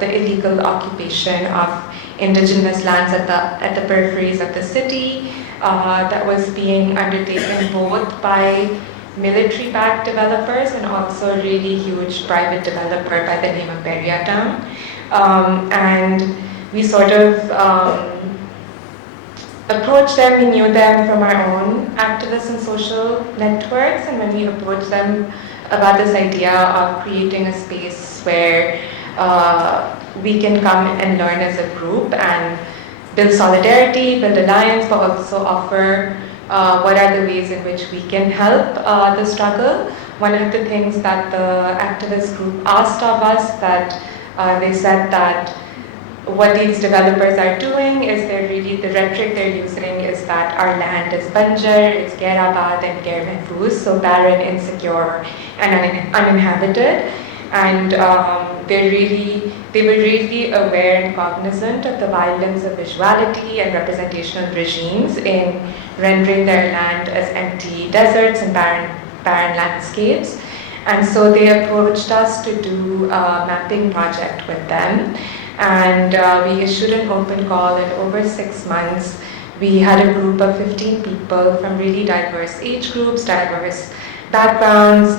the illegal occupation of indigenous lands at the peripheries of the city that was being undertaken both by military-backed developers and also a really huge private developer by the name of Beria Town. And we sort of approached them, we knew them from our own activists and social networks, and when we approached them about this idea of creating a space where we can come and learn as a group and build solidarity, build alliance, but also offer what are the ways in which we can help the struggle. One of the things that the activist group asked of us, that they said that what these developers are doing is the rhetoric they're using is that our land is Banjar, it's Ghairabad and Ghair Mahfuz, so barren, insecure and uninhabited. And they were really aware and cognizant of the violence of visuality and representational regimes in rendering their land as empty deserts and barren landscapes. And so they approached us to do a mapping project with them. And we issued an open call, and over 6 months, we had a group of 15 people from really diverse age groups, diverse backgrounds.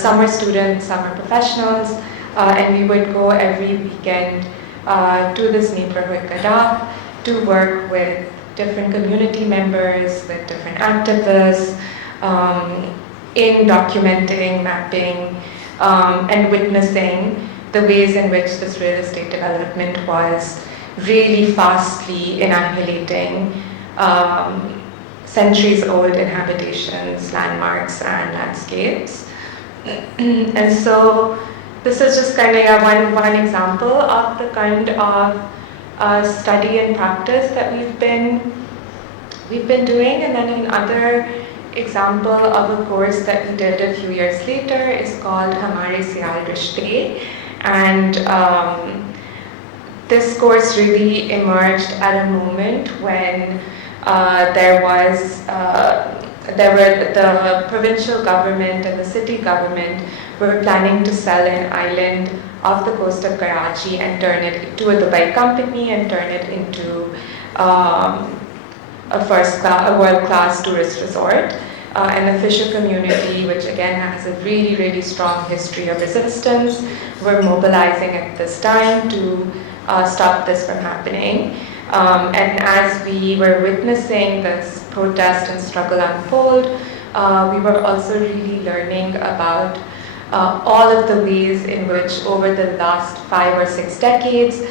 Some were students, some were professionals, and we would go every weekend to this neighborhood Gadap to work with different community members, with different activists, in documenting, mapping, and witnessing the ways in which this real estate development was really fastly annihilating centuries-old inhabitations, landmarks, and landscapes. And so this is just kind of one example of the kind of study and practice that we've been doing. And then another example of a course that we did a few years later is called Hamare Siyal Rishte. And this course really emerged at a moment when the provincial government and the city government were planning to sell an island off the coast of Karachi and turn it to a Dubai company and turn it into a world-class tourist resort. And the fisher community, which again has a really, really strong history of resistance, were mobilizing at this time to stop this from happening. And as we were witnessing this protest and struggle unfold, we were also really learning about all of the ways in which over the last 5 or 6 decades,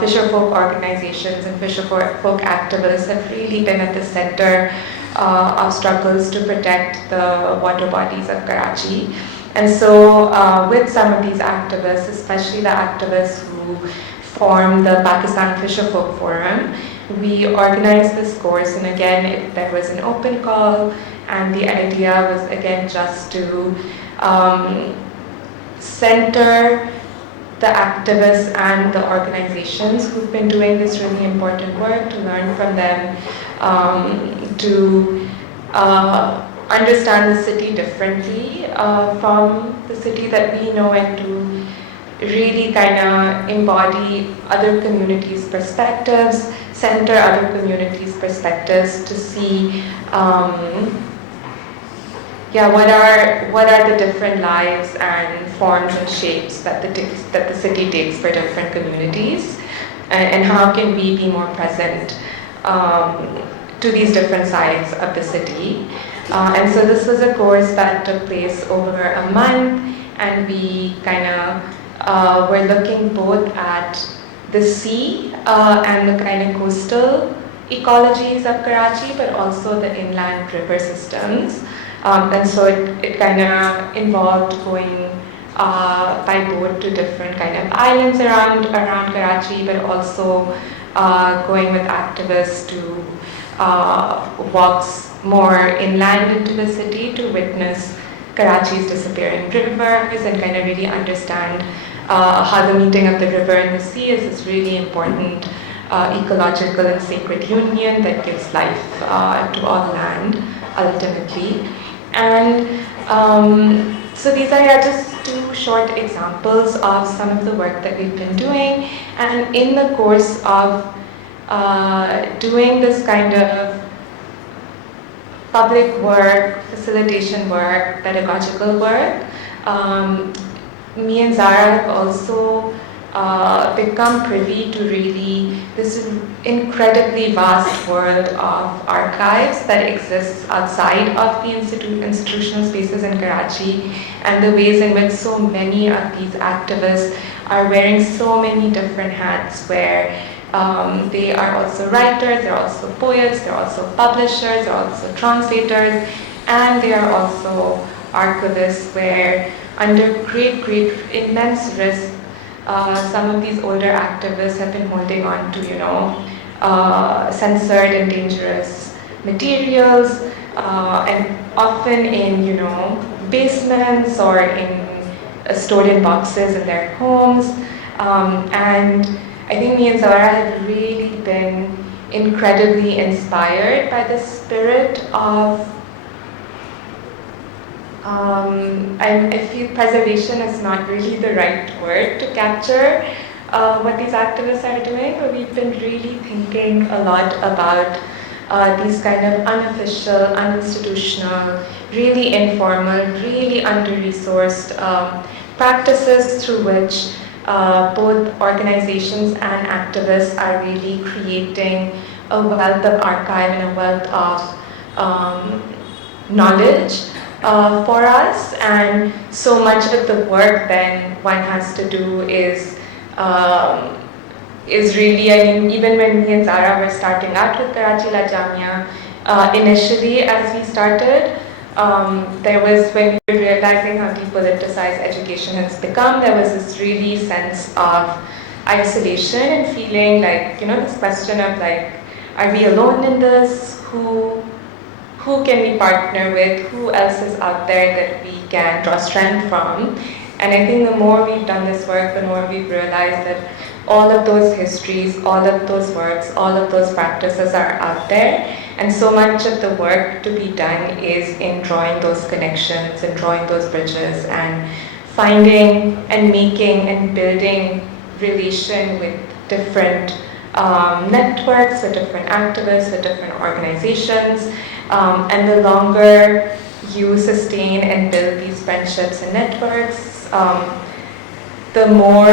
fisher folk organizations and fisher folk activists have really been at the center of struggles to protect the water bodies of Karachi. And so with some of these activists, especially the activists who formed the Pakistan Fisher Folk Forum, we organized this course, and again, there was an open call, and the idea was again just to center the activists and the organizations who've been doing this really important work, to learn from them, to understand the city differently from the city that we know, and to really kind of embody other communities' perspectives, center other communities' perspectives to see what are the different lives and forms and shapes that the city takes for different communities, and how can we be more present to these different sides of the city. And so this was a course that took place over a month, and we kind of were looking both at the sea and the kind of coastal ecologies of Karachi, but also the inland river systems. And so it kind of involved going by boat to different kind of islands around Karachi, but also going with activists to walks more inland into the city to witness Karachi's disappearing rivers and kind of really understand how the meeting of the river and the sea is this really important ecological and sacred union that gives life to all land, ultimately. And so these are just two short examples of some of the work that we've been doing. And in the course of doing this kind of public work, facilitation work, pedagogical work, me and Zara have also become privy to really this incredibly vast world of archives that exists outside of the institutional spaces in Karachi, and the ways in which so many of these activists are wearing so many different hats, where they are also writers, they're also poets, they're also publishers, they're also translators, and they are also archivists, where under great, immense risk, some of these older activists have been holding on to, censored and dangerous materials, and often in, basements or stored in boxes in their homes. And I think me and Zara have really been incredibly inspired by the spirit of I feel preservation is not really the right word to capture what these activists are doing, but we've been really thinking a lot about these kind of unofficial, uninstitutional, really informal, really under-resourced practices through which both organizations and activists are really creating a wealth of archive and a wealth of knowledge for us. And so much of the work then one has to do is really, even when me and Zara were starting out with Karachi La Jamia, initially as we started, there was, when we were realizing how depoliticized education has become, there was this really sense of isolation and feeling like, this question of like, are we alone in this? Who can we partner with? Who else is out there that we can draw strength from? And I think the more we've done this work, the more we've realized that all of those histories, all of those works, all of those practices are out there. And so much of the work to be done is in drawing those connections and drawing those bridges and finding and making and building relation with different networks, with different activists, with different organizations. And the longer you sustain and build these friendships and networks, the more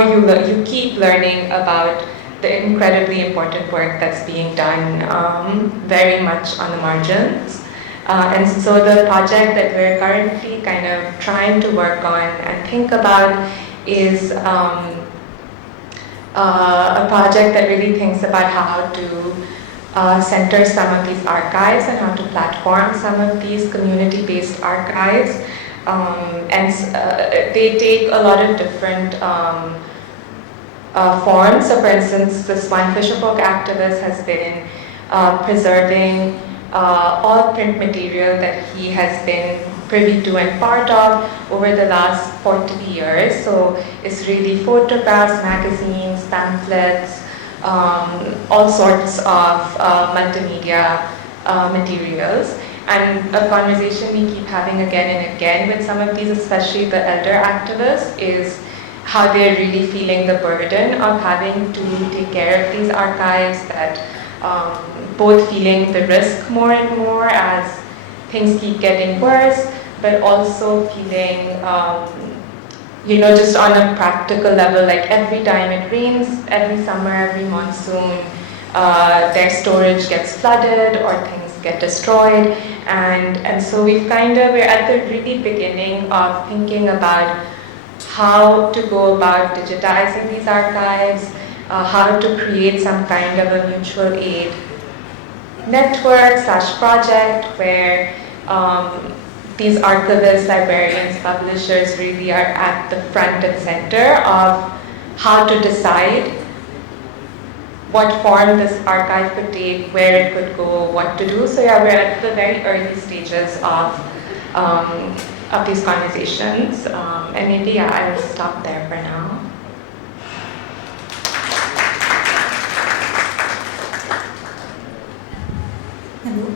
you keep learning about the incredibly important work that's being done very much on the margins. And so the project that we're currently kind of trying to work on and think about is a project that really thinks about how to center some of these archives and how to platform some of these community-based archives. They take a lot of different forms. So for instance, this one fisherfolk activist has been preserving all print material that he has been privy to and part of over the last 40 years. So it's really photographs, magazines, pamphlets, all sorts of multimedia materials. And a conversation we keep having again and again with some of these, especially the elder activists, is how they're really feeling the burden of having to take care of these archives, that both feeling the risk more and more as things keep getting worse, but also feeling, just on a practical level, like every time it rains, every summer, every monsoon, their storage gets flooded or things get destroyed. And so we're at the really beginning of thinking about how to go about digitizing these archives, how to create some kind of a mutual aid network / project where these archivists, librarians, publishers really are at the front and center of how to decide what form this archive could take, where it could go, what to do. So yeah, we're at the very early stages of these conversations. And maybe I will stop there for now. Hello.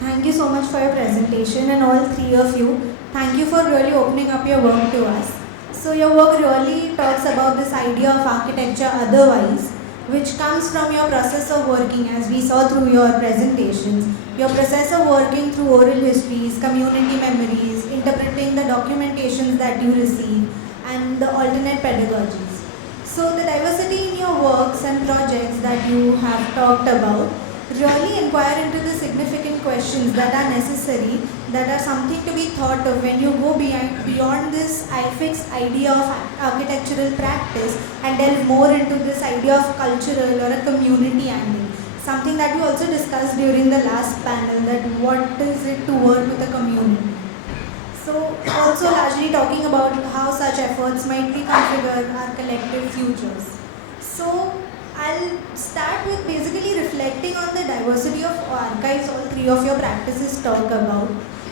Thank you so much for your presentation, and all three of you. Thank you for really opening up your work to us. So your work really talks about this idea of architecture otherwise, which comes from your process of working, as we saw through your presentations. Your process of working through oral histories, community memories, interpreting the documentations that you receive, and the alternate pedagogies. So the diversity in your works and projects that you have talked about really inquire into the significant questions that are necessary, that are something to be thought of when you go beyond this fixed idea of architectural practice and delve more into this idea of cultural or a community angle. Something that we also discussed during the last panel, that what is it to work with a community. So also largely talking about how such efforts might reconfigure our collective futures. So I'll start with basically reflecting on the diversity of archives all three of your practices talk about.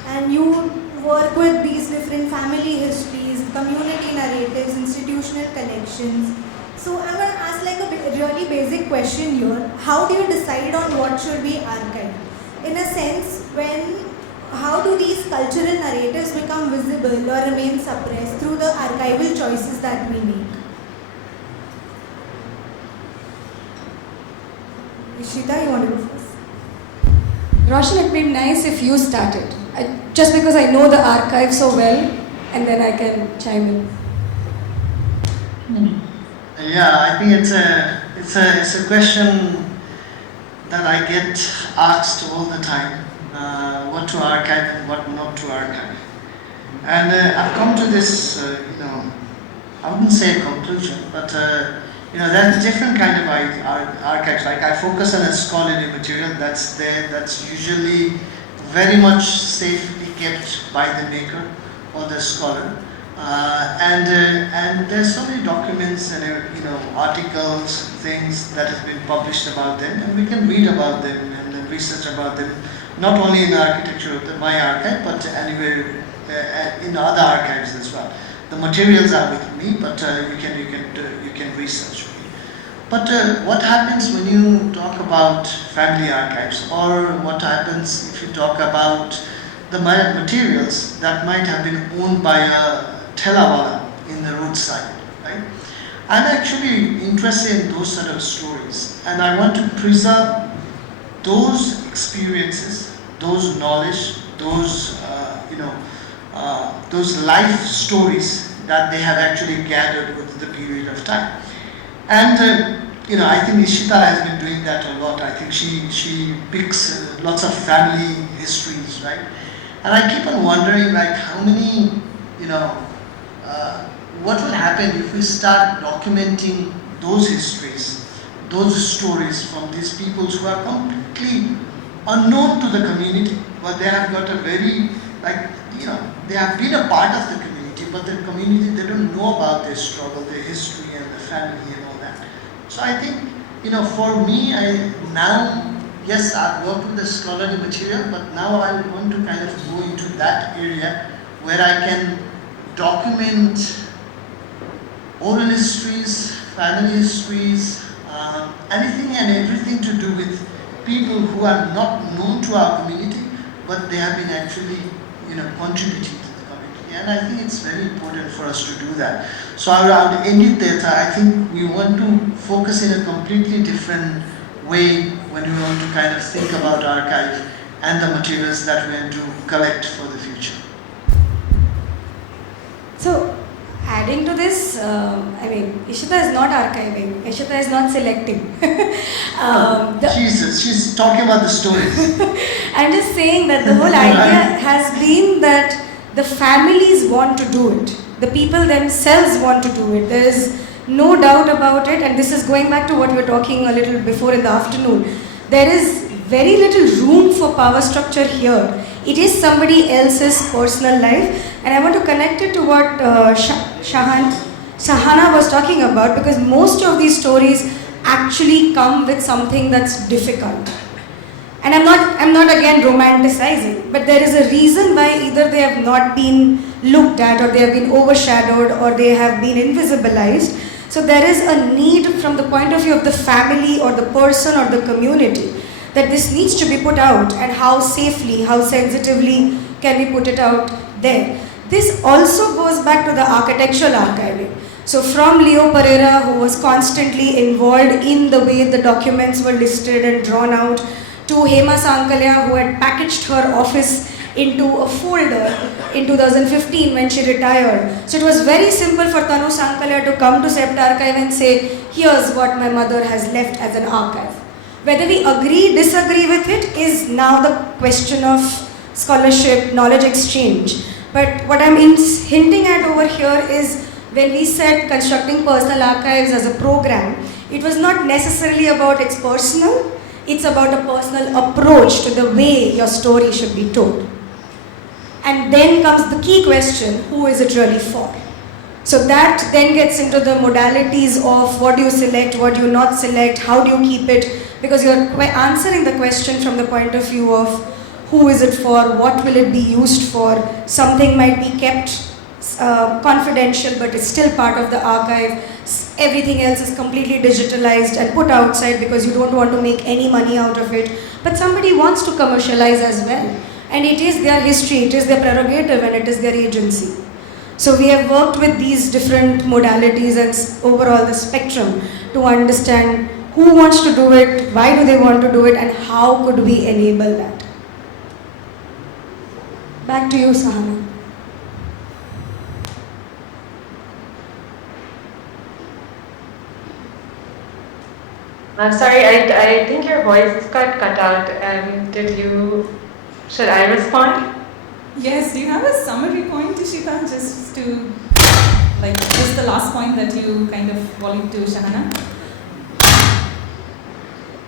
And you work with these different family histories, community narratives, institutional collections. So I'm going to ask like a really basic question here. How do you decide on what should be archived? In a sense, how do these cultural narratives become visible or remain suppressed through the archival choices that we make? Ishita, you want to go first? Roshan, it'd be nice if you started. Just because I know the archive so well, and then I can chime in. Yeah, I think it's a question that I get asked all the time. What to archive and what not to archive. And I've come to this, I wouldn't say a conclusion, but there's different kind of archives. Like I focus on a scholarly material that's there, that's usually very much safely kept by the maker or the scholar. And there's so many documents and articles, things that have been published about them, and we can read about them and then research about them, not only in the architecture of my archive, but anywhere in other archives as well. The materials are with me, but you can research me. But what happens when you talk about family archives, or what happens if you talk about the materials that might have been owned by a telawala in the roadside, right? I'm actually interested in those sort of stories, and I want to preserve those experiences, those knowledge, those life stories that they have actually gathered over the period of time. And I think Ishita has been doing that a lot. I think she picks lots of family histories, right? right? And I keep on wondering, like, how many, what will happen if we start documenting those histories, those stories from these peoples who are completely unknown to the community, but they have got a very, they have been a part of the community, but the community, they don't know about their struggle, their history and the family and all that. So I think, for me, yes, I've worked with the scholarly material, but now I want to kind of go into that area where I can document oral histories, family histories, anything and everything to do with people who are not known to our community, but they have been actually, contributing to the community. And I think it's very important for us to do that. So I would end it there. I think we want to focus in a completely different way when we want to kind of think about archive and the materials that we want to collect for the future. So, adding to this, Ishita is not archiving, Ishita is not selecting. She's talking about the stories. I'm just saying that the whole idea has been that the families want to do it. The people themselves want to do it. There is no doubt about it, and this is going back to what we were talking a little before in the afternoon. There is very little room for power structure here. It is somebody else's personal life, and I want to connect it to what Sahana was talking about, because most of these stories actually come with something that's difficult. And I'm not again romanticizing, but there is a reason why either they have not been looked at, or they have been overshadowed, or they have been invisibilized. So there is a need from the point of view of the family or the person or the community that this needs to be put out, and how safely, how sensitively can we put it out there. This also goes back to the architectural archiving. So from Leo Pereira, who was constantly involved in the way the documents were listed and drawn out, to Hema Sankalya, who had packaged her office into a folder in 2015 when she retired. So it was very simple for Tanu Sankalya to come to Sept Archive and say, here's what my mother has left as an archive. Whether we agree, disagree with it is now the question of scholarship, knowledge exchange. But what I'm hinting at over here is, when we said constructing personal archives as a program, it was not necessarily about it's personal, it's about a personal approach to the way your story should be told. And then comes the key question, who is it really for? So that then gets into the modalities of what do you select, what do you not select, how do you keep it, because you're answering the question from the point of view of who is it for, what will it be used for. Something might be kept confidential, but it's still part of the archive. Everything else is completely digitalized and put outside because you don't want to make any money out of it. But somebody wants to commercialize as well. And it is their history, it is their prerogative, and it is their agency. So we have worked with these different modalities and overall the spectrum to understand who wants to do it, why do they want to do it, and how could we enable that. Back to you, Sahana. Sorry, I think your voice got cut out. Should I respond? Yes, do you have a summary point, Ishita, just to, just the last point that you kind of volleyed to Shahana?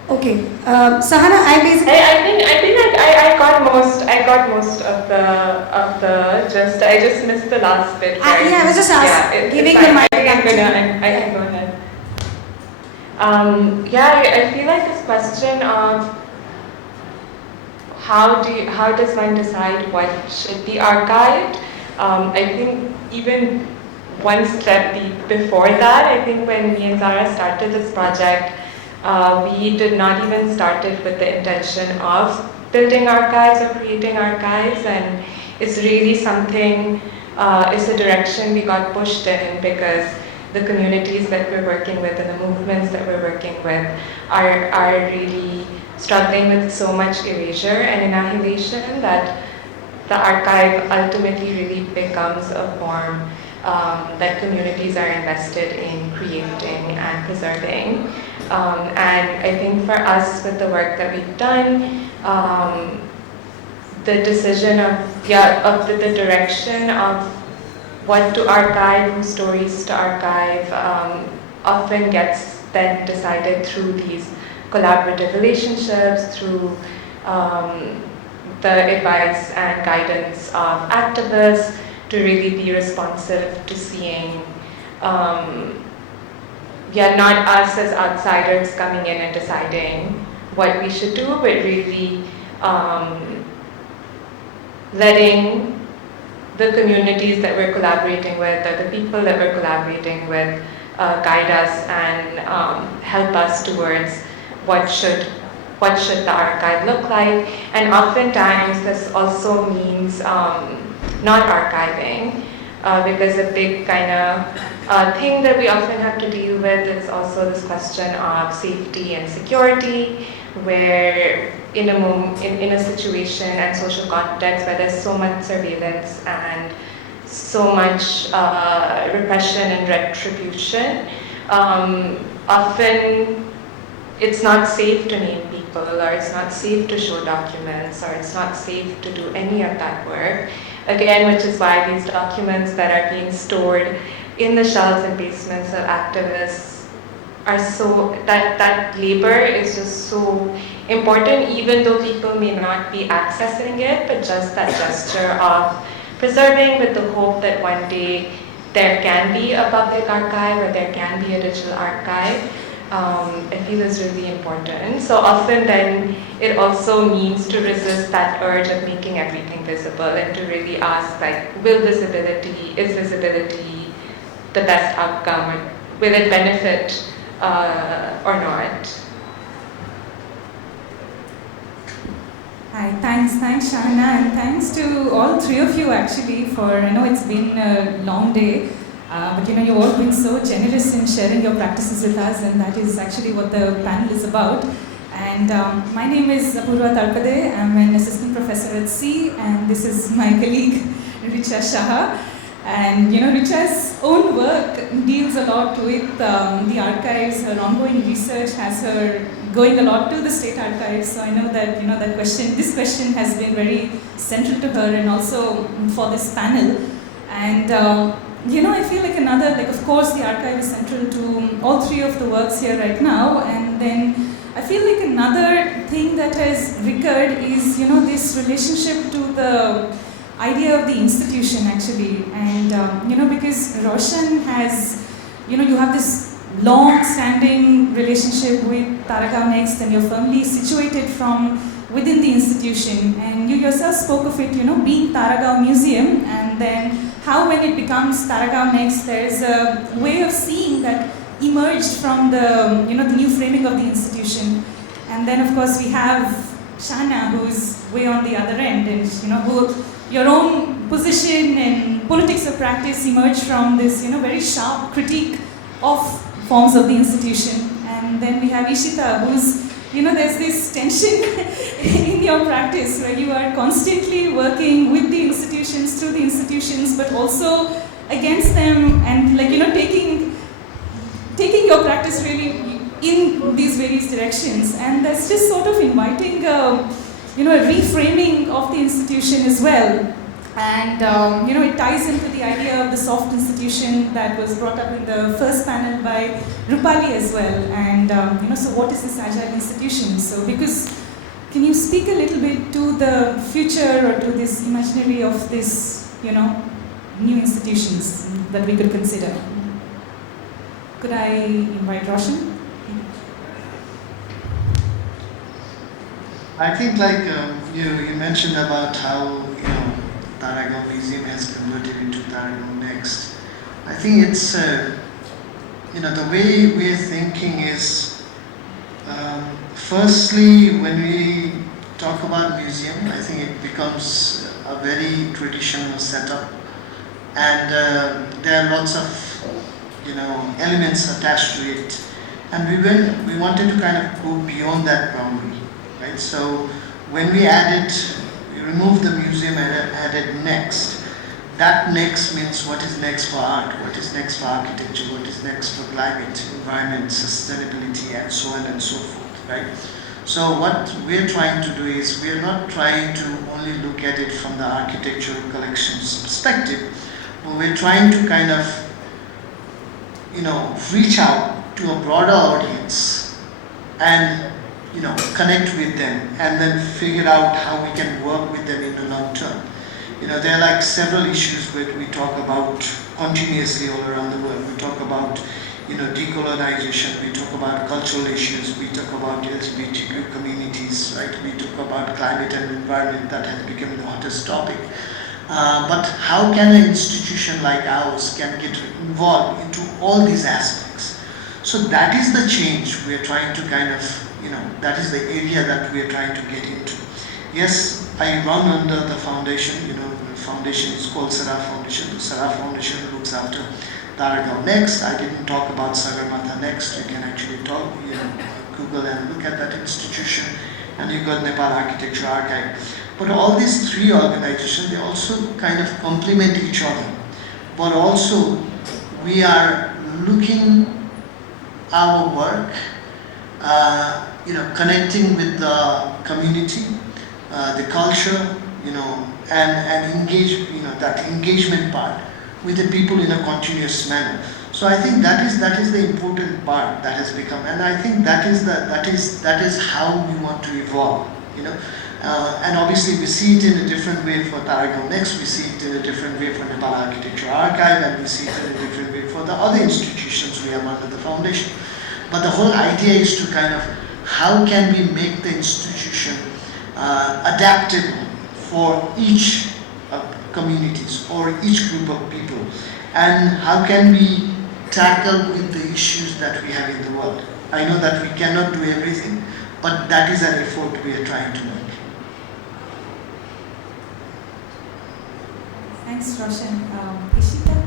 Okay, Sahana, I think I got most of the gist. I just missed the last bit. Right? I was just giving the mic back to you. I can go ahead. I feel like this question of how does one decide what should be archived? I think even one step before that, I think when me and Zara started this project, we did not even start it with the intention of building archives or creating archives, and it's really something, it's a direction we got pushed in because the communities that we're working with and the movements that we're working with are really struggling with so much erasure and annihilation that the archive ultimately really becomes a form that communities are invested in creating and preserving. And I think for us, with the work that we've done, the decision of the direction of what to archive, whose stories to archive, often gets then decided through these collaborative relationships, through the advice and guidance of activists, to really be responsive to seeing, not us as outsiders coming in and deciding what we should do, but really letting the communities that we're collaborating with, or the people that we're collaborating with, guide us and help us towards what should the archive look like. And oftentimes this also means not archiving, because a big kind of thing that we often have to deal with is also this question of safety and security, where in a situation and social context where there's so much surveillance and so much repression and retribution, often it's not safe to name people, or it's not safe to show documents, or it's not safe to do any of that work. Again, which is why these documents that are being stored in the shelves and basements of activists are so, that labor is just so important, even though people may not be accessing it, but just that gesture of preserving, with the hope that one day there can be a public archive, or there can be a digital archive, I feel is really important. So often then it also means to resist that urge of making everything visible, and to really ask, like, is visibility the best outcome, or will it benefit or not? Hi, thanks Shahana, and thanks to all three of you actually for, I know it's been a long day, but you've all been so generous in sharing your practices with us, and that is actually what the panel is about. And my name is Apurva Tarpade. I'm an assistant professor at C, and this is my colleague Richa Shah. And Richa's own work deals a lot with the archives. Her ongoing research has her going a lot to the state archives. So I know that this question has been very central to her, and also for this panel. And I feel like of course the archive is central to all three of the works here right now. And then I feel like another thing that has recurred is this relationship to the idea of the institution actually. And because Roshan has, you have this long-standing relationship with Taragaon Next, and you're firmly situated from within the institution. And you yourself spoke of it, being Taragaon Museum, and then how when it becomes Taragaon Next, there's a way of seeing that emerged from the, the new framing of the institution. And then of course we have Shana, who's way on the other end, and who your own position and politics of practice emerged from this, very sharp critique of forms of the institution. And then we have Ishita, who's, there's this tension in your practice where you are constantly working with the institutions, through the institutions, but also against them, and taking your practice really in these various directions. And that's just sort of inviting a reframing of the institution as well. And it ties into the idea of the soft institution that was brought up in the first panel by Rupali as well. And so what is this agile institution? So can you speak a little bit to the future, or to this imaginary of this, new institutions that we could consider? Could I invite Roshan? I think you mentioned about how Taragaon Museum has converted into Taragaon Next. I think it's the way we're thinking is, firstly, when we talk about museum, I think it becomes a very traditional setup, and there are lots of elements attached to it, and we wanted to kind of go beyond that boundary, right? So when we removed the museum and added next. That next means what is next for art, what is next for architecture, what is next for climate, environment, sustainability, and so on and so forth, right? So what we're trying to do is we're not trying to only look at it from the architectural collections perspective, but we're trying to kind of, reach out to a broader audience and, connect with them and then figure out how we can work with them in the long term. There are like several issues that we talk about continuously all around the world. We talk about, decolonization, we talk about cultural issues, we talk about LGBTQ communities, right? We talk about climate and environment that has become the hottest topic. But how can an institution like ours can get involved into all these aspects? So that is the change we are trying to kind of, that is the area that we are trying to get into. Yes, I run under the foundation, the foundation is called Sarah Foundation. The Sarah Foundation looks after Taragaon Next. I didn't talk about Sagarmatha Next. You can actually talk, Google and look at that institution. And you got Nepal Architecture Archive. But all these three organizations, they also kind of complement each other. But also, we are looking our work, connecting with the community, the culture, and engage, that engagement part with the people in a continuous manner. So I think that is the important part that has become, and I think that is how we want to evolve, and obviously we see it in a different way for Taragon Next, we see it in a different way for Nepal Architecture Archive, and we see it in a different way for the other institutions we have under the foundation. But the whole idea is to kind of, how can we make the institution adaptable for each communities or each group of people, and how can we tackle with the issues that we have in the world. I know that we cannot do everything, but that is an effort we are trying to make. Thanks, Roshan. Ishita?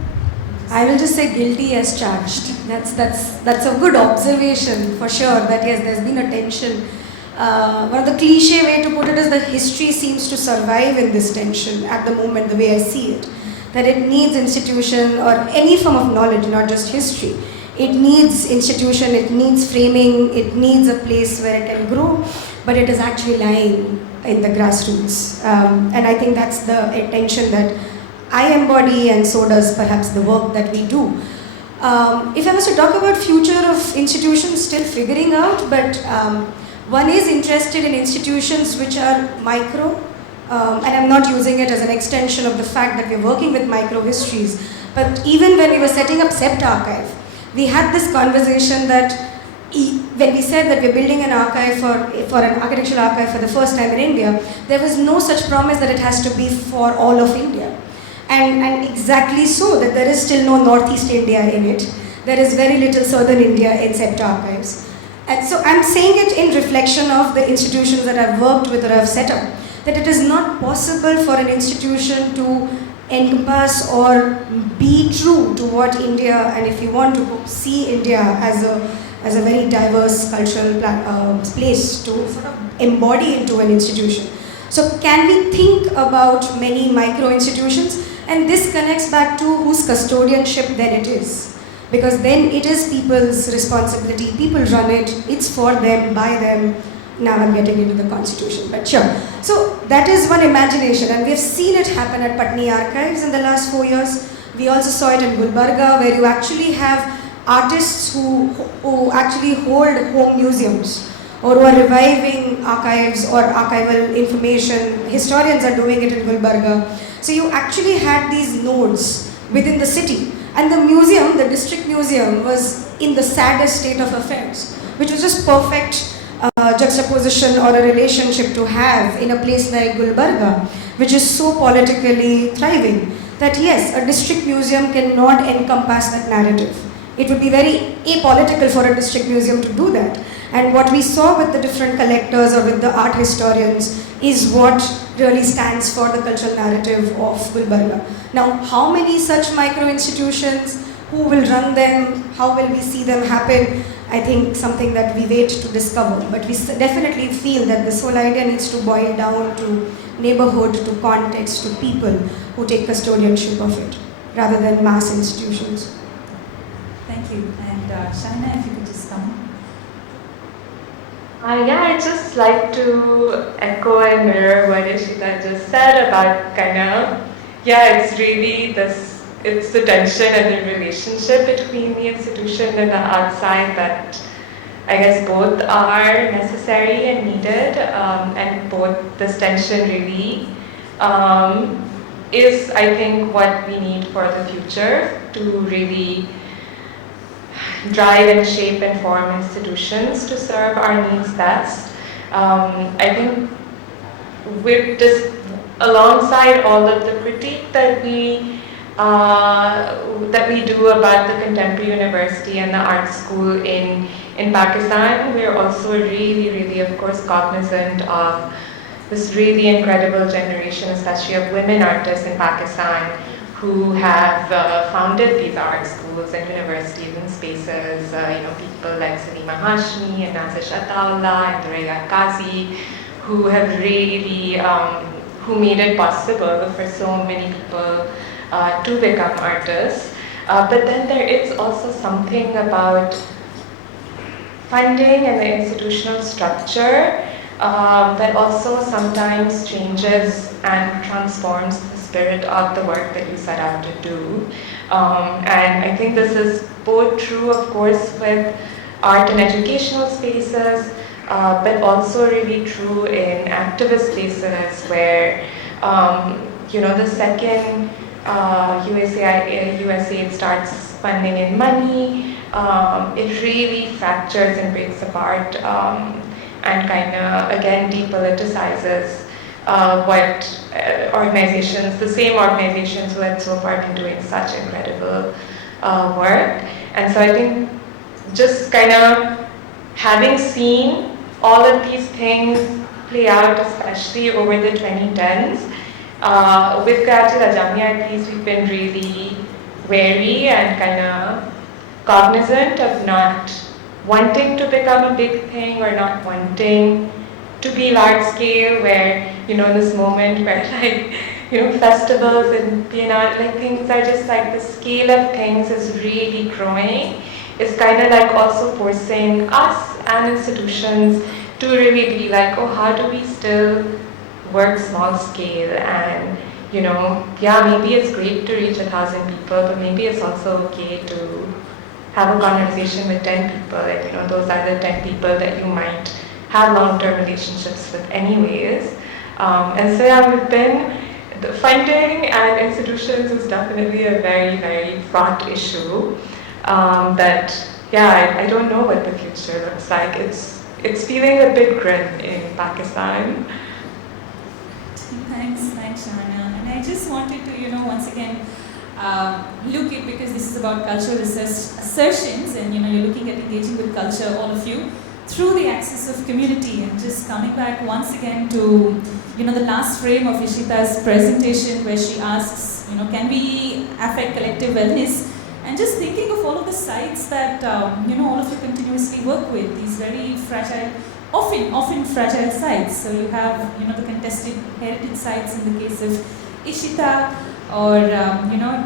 I will just say guilty as charged. That's a good observation for sure. That yes, there's been a tension. One of the cliche way to put it is that history seems to survive in this tension at the moment, the way I see it. That it needs institution or any form of knowledge, not just history. It needs institution, it needs framing, it needs a place where it can grow, but it is actually lying in the grassroots. And I think that's the tension that I embody, and so does perhaps the work that we do. If I was to talk about future of institutions, still figuring out, but one is interested in institutions which are micro, and I'm not using it as an extension of the fact that we're working with micro histories, but even when we were setting up CEPT Archive, we had this conversation that when we said that we're building an archive for an architectural archive for the first time in India, there was no such promise that it has to be for all of India. And exactly so, that there is still no Northeast India in it. There is very little Southern India in CEPT Archives. And so I'm saying it in reflection of the institutions that I've worked with or I've set up, that it is not possible for an institution to encompass or be true to what India, and if you want to see India as a very diverse cultural place to sort of embody into an institution. So can we think about many micro institutions? And this connects back to whose custodianship then it is. Because then it is people's responsibility, people run it, it's for them, by them. Now I'm getting into the constitution, but sure. So that is one imagination, and we've seen it happen at Patni Archives in the last 4 years. We also saw it in Gulbarga, where you actually have artists who actually hold home museums, or who are reviving archives or archival information. Historians are doing it in Gulbarga. So you actually had these nodes within the city. And the museum, the district museum, was in the saddest state of affairs, which was just perfect juxtaposition or a relationship to have in a place like Gulbarga, which is so politically thriving, that yes, a district museum cannot encompass that narrative. It would be very apolitical for a district museum to do that. And what we saw with the different collectors or with the art historians is what really stands for the cultural narrative of Gulbarga. Now, how many such micro institutions, who will run them, how will we see them happen? I think something that we wait to discover. But we definitely feel that this whole idea needs to boil down to neighborhood, to context, to people who take custodianship of it, rather than mass institutions. Thank you. And Shaina, if you could just come. Yeah, I'd just like to echo and mirror what Ishita just said about yeah, it's really it's the tension and the relationship between the institution and the outside that I guess both are necessary and needed, and both this tension really is, I think, what we need for the future to really drive and shape and form institutions to serve our needs best. I think with this, alongside all of the critique that we do about the contemporary university and the art school in Pakistan, we're also really, of course, cognizant of this really incredible generation, especially of women artists in Pakistan, who have founded these art schools and universities and spaces. People like Salima Hashmi and Nazir Shataullah and Raya Qazi, who have really who made it possible for so many people to become artists. But then there is also something about funding and the institutional structure that also sometimes changes and transforms the spirit of the work that you set out to do. And I think this is both true, of course, with art and educational spaces, but also really true in activist spaces where, the second USAID starts funding in money, it really fractures and breaks apart and again depoliticizes what organizations, the same organizations who had so far been doing such incredible work. And so I think just having seen all of these things play out, especially over the 2010s, with Karachi Jamia at least we've been really wary and cognizant of not wanting to become a big thing or not wanting to be large scale, where, this moment where festivals and biennale, things are just the scale of things is really growing. It's also forcing us and institutions to really be oh, how do we still work small scale? And, maybe it's great to reach 1,000 people, but maybe it's also okay to have a conversation with 10 people, and those are the 10 people that you might have long-term relationships with anyways. And so we've been, the funding and institutions is definitely a very, very fraught issue. I don't know what the future looks like. It's feeling a bit grim in Pakistan. Thanks, Shana. And I just wanted to, once again, look at, because this is about cultural assertions, and you're looking at engaging with culture, all of you, through the axis of community, and just coming back once again to the last frame of Ishita's presentation, where she asks, can we affect collective wellness, and just thinking of all of the sites that all of you continuously work with, these very fragile, often fragile sites. So you have the contested heritage sites in the case of Ishita, or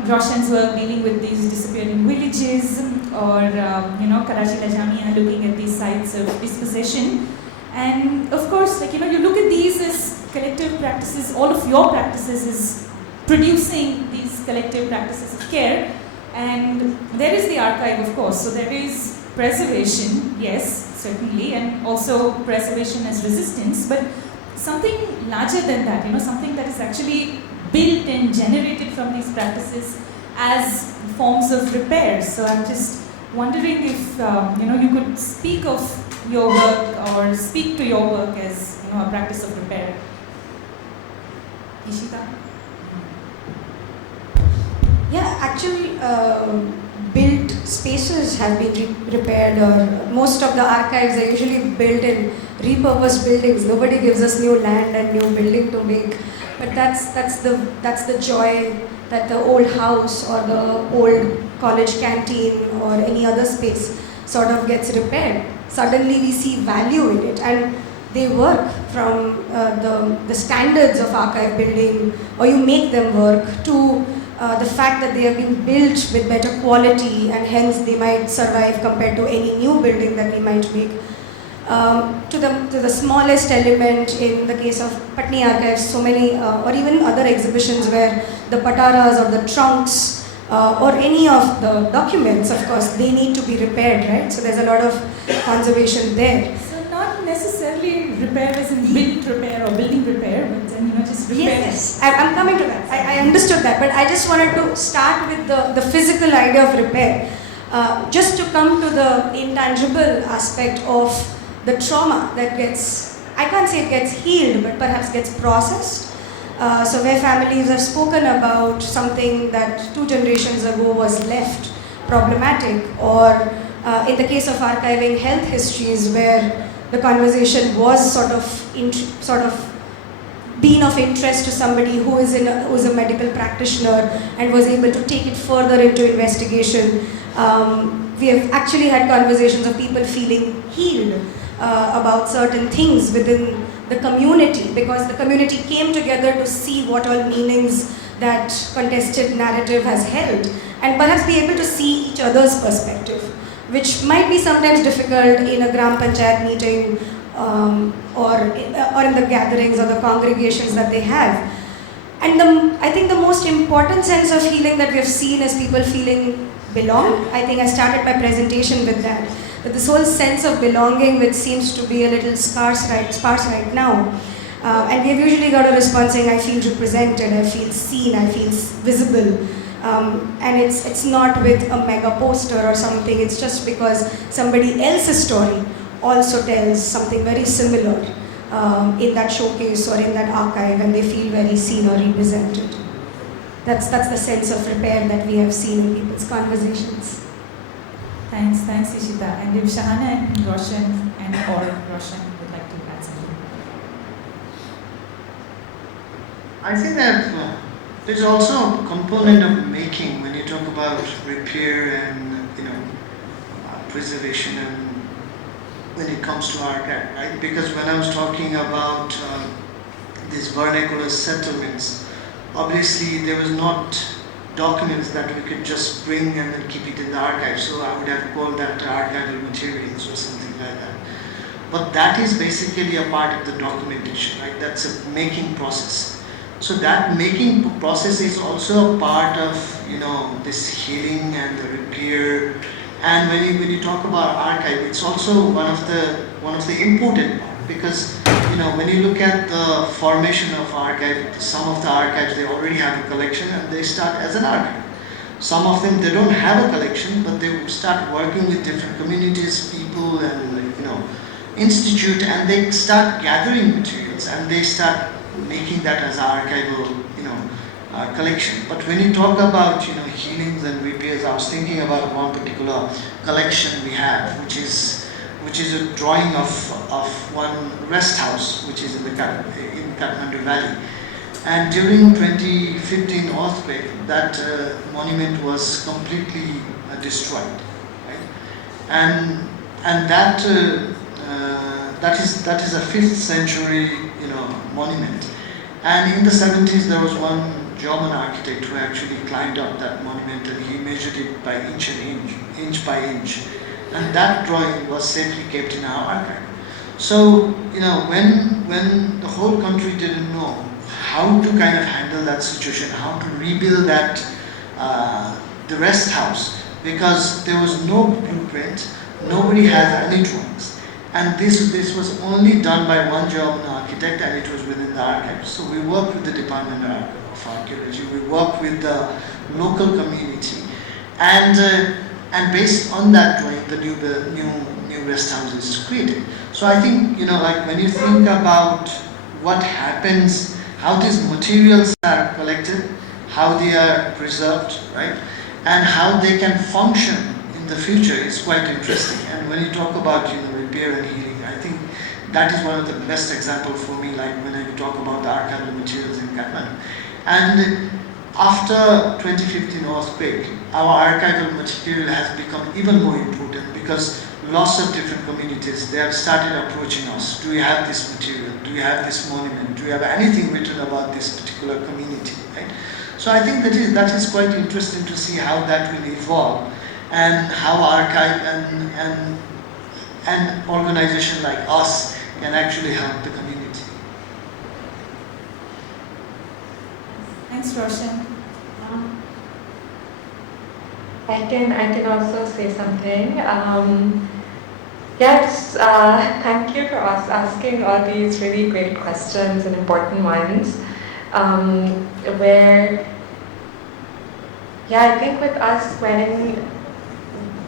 Roshan's work dealing with these disappearing villages, or Karachi Jamia looking at these sites of dispossession. And of course, you look at these as collective practices. All of your practices is producing these collective practices of care. And there is the archive, of course. So there is preservation, yes, certainly, and also preservation as resistance, but something larger than that, something that is actually built and generated from these practices as forms of repair. So I'm just wondering if you could speak of your work or speak to your work as a practice of repair. Ishita? Yeah, actually, built spaces have been repaired, or most of the archives are usually built in repurposed buildings. Nobody gives us new land and new building to make. But that's the joy that the old house or the old college canteen or any other space sort of gets repaired. Suddenly we see value in it, and they work from the standards of archive building, or you make them work, to the fact that they have been built with better quality and hence they might survive compared to any new building that we might make. to the smallest element in the case of Patni Archives, so many, or even other exhibitions where the pataras or the trunks or any of the documents, of course, they need to be repaired, right? So there's a lot of conservation there. So not necessarily repair as in build repair or building repair, but then just repair. Yes, I'm coming to that. I understood that, but I just wanted to start with the physical idea of repair. Just to come to the intangible aspect of the trauma that gets, I can't say it gets healed, but perhaps gets processed. So where families have spoken about something that 2 generations ago was left problematic, or in the case of archiving health histories where the conversation was sort of been of interest to somebody who is a medical practitioner and was able to take it further into investigation. We have actually had conversations of people feeling healed about certain things within the community, because the community came together to see what all meanings that contested narrative has held, and perhaps be able to see each other's perspective, which might be sometimes difficult in a Gram Panchayat meeting or in the gatherings or the congregations that they have. And I think the most important sense of healing that we have seen is people feeling belonged. I think I started my presentation with that this whole sense of belonging, which seems to be a little sparse right now. And we have usually got a response saying, I feel represented, I feel seen, I feel visible. And it's not with a mega poster or something, it's just because somebody else's story also tells something very similar in that showcase or in that archive, and they feel very seen or represented. That's the sense of repair that we have seen in people's conversations. Thanks, Ishita. And if Shahana and Roshan Roshan would like to add something. I think that there's also a component of making when you talk about repair and preservation, and when it comes to archive, right? Because when I was talking about these vernacular settlements, obviously there was not documents that we could just bring and then keep it in the archive. So I would have called that archival materials or something like that. But that is basically a part of the documentation, right? That's a making process. So that making process is also a part of this healing and the repair. And when you talk about archive, it's also one of the important part, because when you look at the formation of archive, some of the archives, they already have a collection and they start as an archive. Some of them, they don't have a collection, but they start working with different communities, people, and institute, and they start gathering materials and they start making that as archival collection. But when you talk about healings and repairs, I was thinking about one particular collection we have, which is a drawing of one rest house which is in Kathmandu Valley. And during 2015 earthquake, that monument was completely destroyed, right? And that is a 5th century monument. And in the 70s there was one German architect who actually climbed up that monument and he measured it by inch by inch. And that drawing was safely kept in our archive. So, when the whole country didn't know how to kind of handle that situation, how to rebuild that, the rest house, because there was no blueprint, nobody had any drawings. And this was only done by one German architect, and it was within the archive. So we worked with the Department of Archaeology, we worked with the local community, and based on that drawing, the new rest house is created. So I think, when you think about what happens, how these materials are collected, how they are preserved, right, and how they can function in the future is quite interesting. And when you talk about, repair and healing, I think that is one of the best examples for me, like when I talk about the archival materials in Kathmandu. And after 2015 earthquake, our archival material has become even more important, because lots of different communities, they have started approaching us. Do we have this material? Do we have this monument? Do we have anything written about this particular community? Right? So I think that is quite interesting to see how that will evolve, and how archive an organization like us can actually help the community. Thanks, Roshan. I can also say something. Yes, thank you for asking all these really great questions and important ones. I think with us,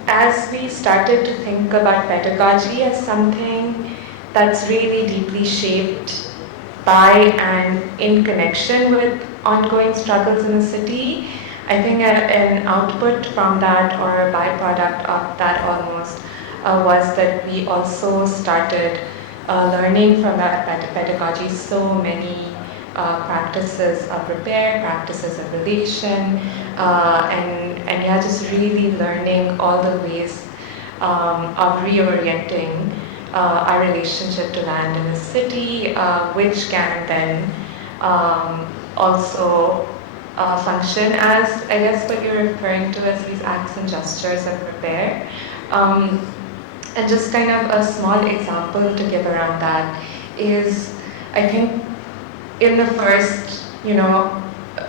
as we started to think about pedagogy as something that's really deeply shaped by and in connection with ongoing struggles in the city, I think an output from that, or a byproduct of that almost, was that we also started learning from that pedagogy so many practices of repair, practices of relation, and just really learning all the ways of reorienting our relationship to land in the city, which can then also function as, I guess, what you're referring to as these acts and gestures of repair. And just kind of a small example to give around that is, I think, in the first,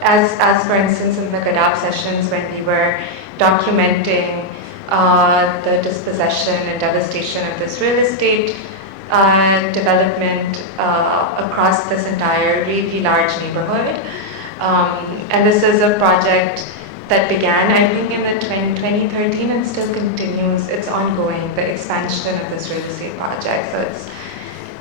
as for instance in the Gadab sessions when we were documenting the dispossession and devastation of this real estate development across this entire really large neighborhood. And this is a project that began, I think, in the 2013 and still continues. It's ongoing, the expansion of this real estate project. So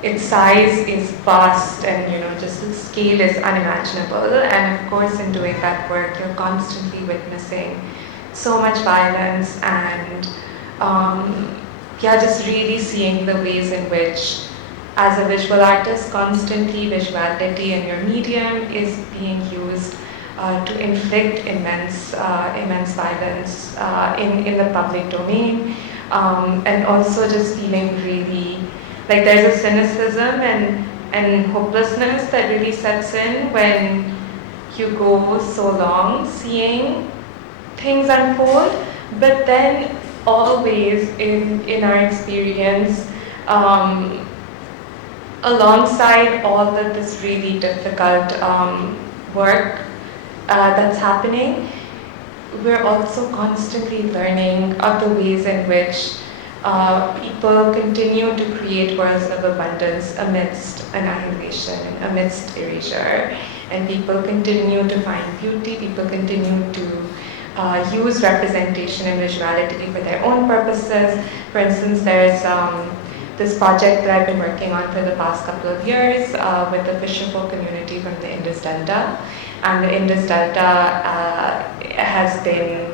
its size is vast, and just its scale is unimaginable. And of course, in doing that work, you're constantly witnessing so much violence and just really seeing the ways in which, as a visual artist, constantly visuality and your medium is being used to inflict immense violence in the public domain, and also just feeling really like there's a cynicism and hopelessness that really sets in when you go so long seeing things unfold, but then always in our experience, alongside all of this really difficult work that's happening, we're also constantly learning of the ways in which people continue to create worlds of abundance amidst annihilation, amidst erasure, and people continue to find beauty, people continue to use representation and visuality for their own purposes. For instance, there's this project that I've been working on for the past couple of years with the fisherfolk community from the Indus Delta. And the Indus Delta has been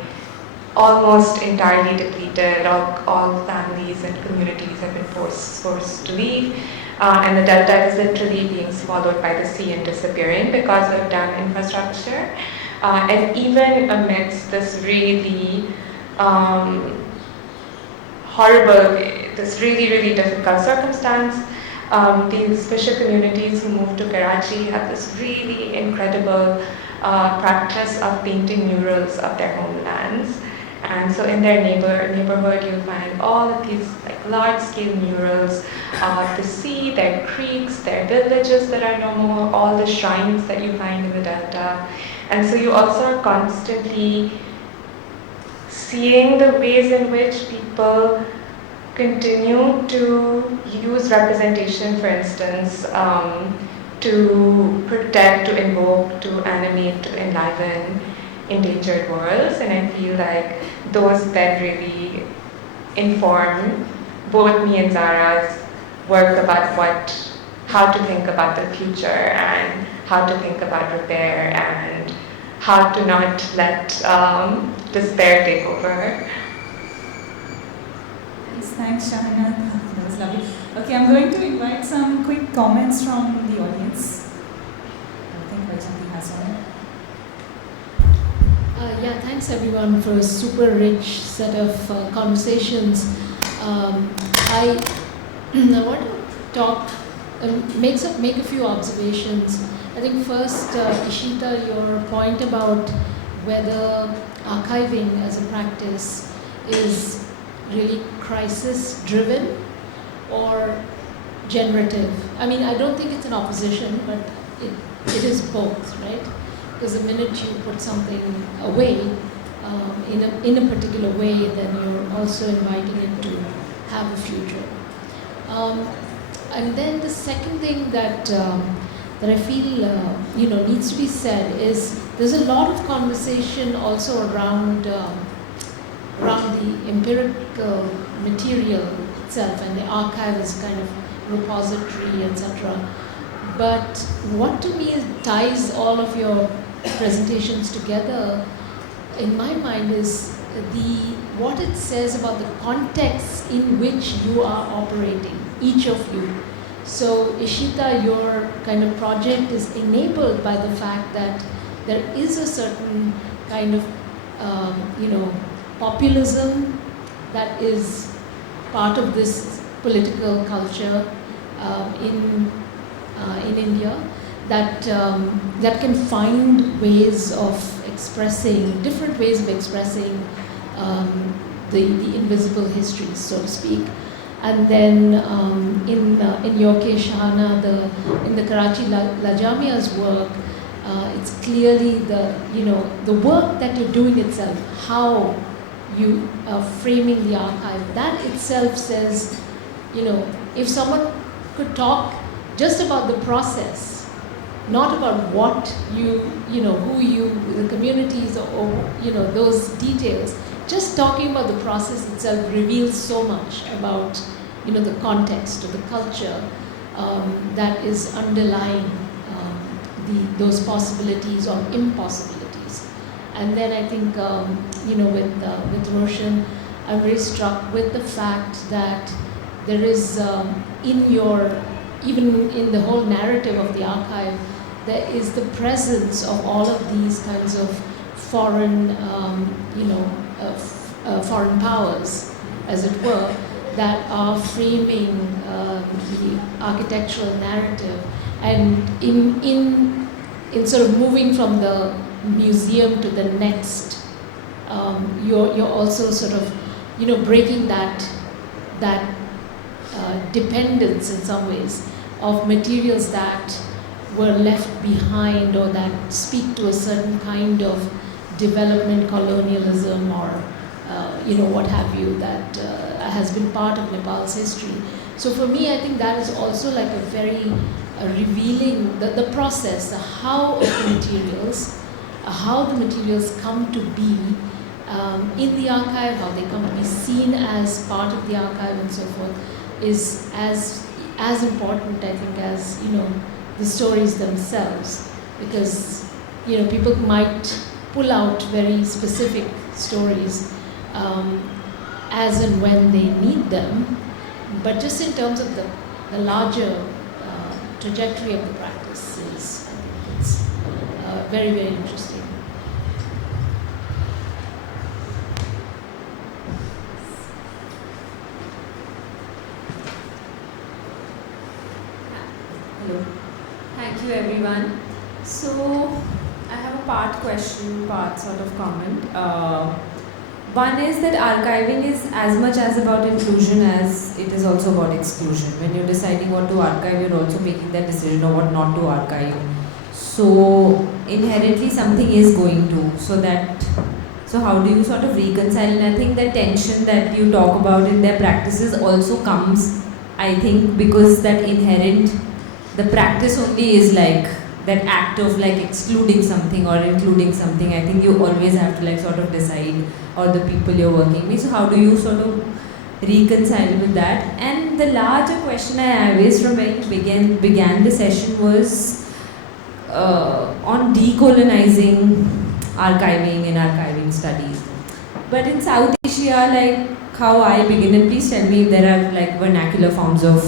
almost entirely depleted. All families and communities have been forced to leave. And the delta is literally being swallowed by the sea and disappearing because of dam infrastructure. And even amidst this really horrible, this really, really difficult circumstance, these fisher communities who moved to Karachi have this really incredible practice of painting murals of their homelands. And so in their neighborhood, you'll find all of these large-scale murals of the sea, their creeks, their villages that are no more, all the shrines that you find in the delta. And so you also are constantly seeing the ways in which people continue to use representation, for instance, to protect, to invoke, to animate, to enliven endangered worlds. And I feel like those then really inform both me and Zara's work about how to think about the future and how to think about repair and how to not let despair take over. Thanks, Shahina. That was lovely. Okay, I'm going to invite some quick comments from the audience. I think Vajanti has one. Thanks everyone for a super rich set of conversations. I want to talk, make a few observations. I think first, Ishita, your point about whether archiving as a practice is really crisis driven or generative? I mean, I don't think it's an opposition, but it is both, right? Because the minute you put something away in a particular way, then you're also inviting it to have a future. And then the second thing that I feel needs to be said is there's a lot of conversation also around the empirical material itself, and the archive is kind of repository, etc. But what to me ties all of your presentations together, in my mind, is what it says about the context in which you are operating, each of you. So Ishita, your kind of project is enabled by the fact that there is a certain kind of populism that is part of this political culture in India, that can find ways of expressing, different ways of expressing the invisible histories, so to speak. And then in your case, Shahana, in the Karachi Lajamia's work, it's clearly the work that you're doing itself, how you are framing the archive, that itself says, if someone could talk just about the process, not about what who the communities or those details, just talking about the process itself reveals so much about the context or the culture that is underlying those possibilities or impossibilities. And then I think with Roshan, I'm very struck with the fact that there is even in the whole narrative of the archive, there is the presence of all of these kinds of foreign foreign powers, as it were, that are framing the architectural narrative, and in sort of moving from the museum to the next, you're also sort of breaking that dependence in some ways of materials that were left behind or that speak to a certain kind of development colonialism or what have you, that has been part of Nepal's history. So for me, I think that is also like a very revealing, the process, the how of the materials, how the materials come to be in the archive, how they come to be seen as part of the archive and so forth, is as important, I think, as the stories themselves, because people might pull out very specific stories as and when they need them, but just in terms of the larger trajectory of the practice is, I think it's very, very interesting. Hello. Thank you, everyone. So, I have a part question, part sort of comment. One is that archiving is as much as about inclusion as it is also about exclusion. When you're deciding what to archive, you're also making that decision of what not to archive. So, inherently something is going to. So how do you sort of reconcile? And I think the tension that you talk about in their practices also comes, I think, because that inherent, the practice only is like that act of like excluding something or including something. I think you always have to like sort of decide, or the people you're working with. So how do you sort of reconcile with that? And the larger question I have is, from when you began the session, was on decolonizing archiving and archiving studies. But in South Asia, like how I begin, and please tell me if there are like vernacular forms of,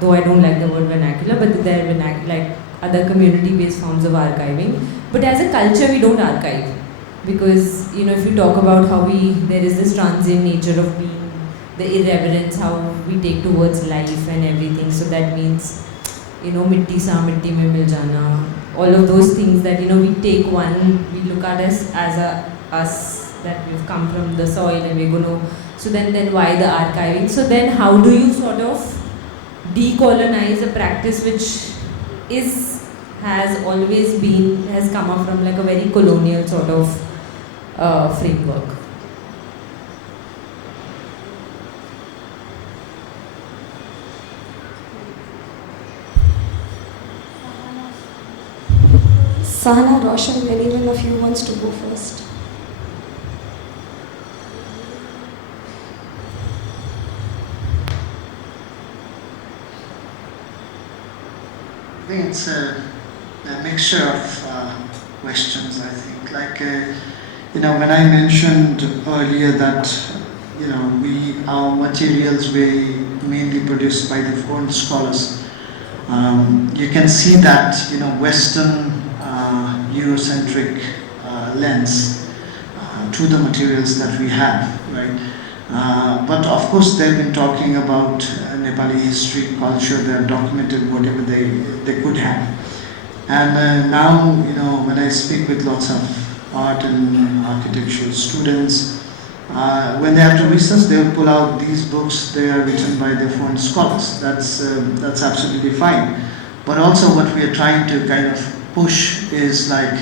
though I don't like the word vernacular, but there are like other community-based forms of archiving. But as a culture, we don't archive. Because, if you talk about how there is this transient nature of being, the irreverence, how we take towards life and everything. So that means, mitti sa mitti mein mil jana. All of those things that, we take one, we look at us as us, that we've come from the soil and we're going to, so then why the archiving? So then how do you sort of decolonize a practice which has come up from like a very colonial sort of framework. Sahana, Roshan, anyone of you wants to go first? I think it's a mixture of questions, I think. Like, when I mentioned earlier that, our materials were mainly produced by the foreign scholars, you can see that, Western Eurocentric lens to the materials that we have, right? But of course, they've been talking about Nepali history, culture. They have documented whatever they could have. And now, when I speak with lots of art and architectural students, when they have to research, they'll pull out these books. They are written by the foreign scholars. That's absolutely fine. But also, what we are trying to kind of push is like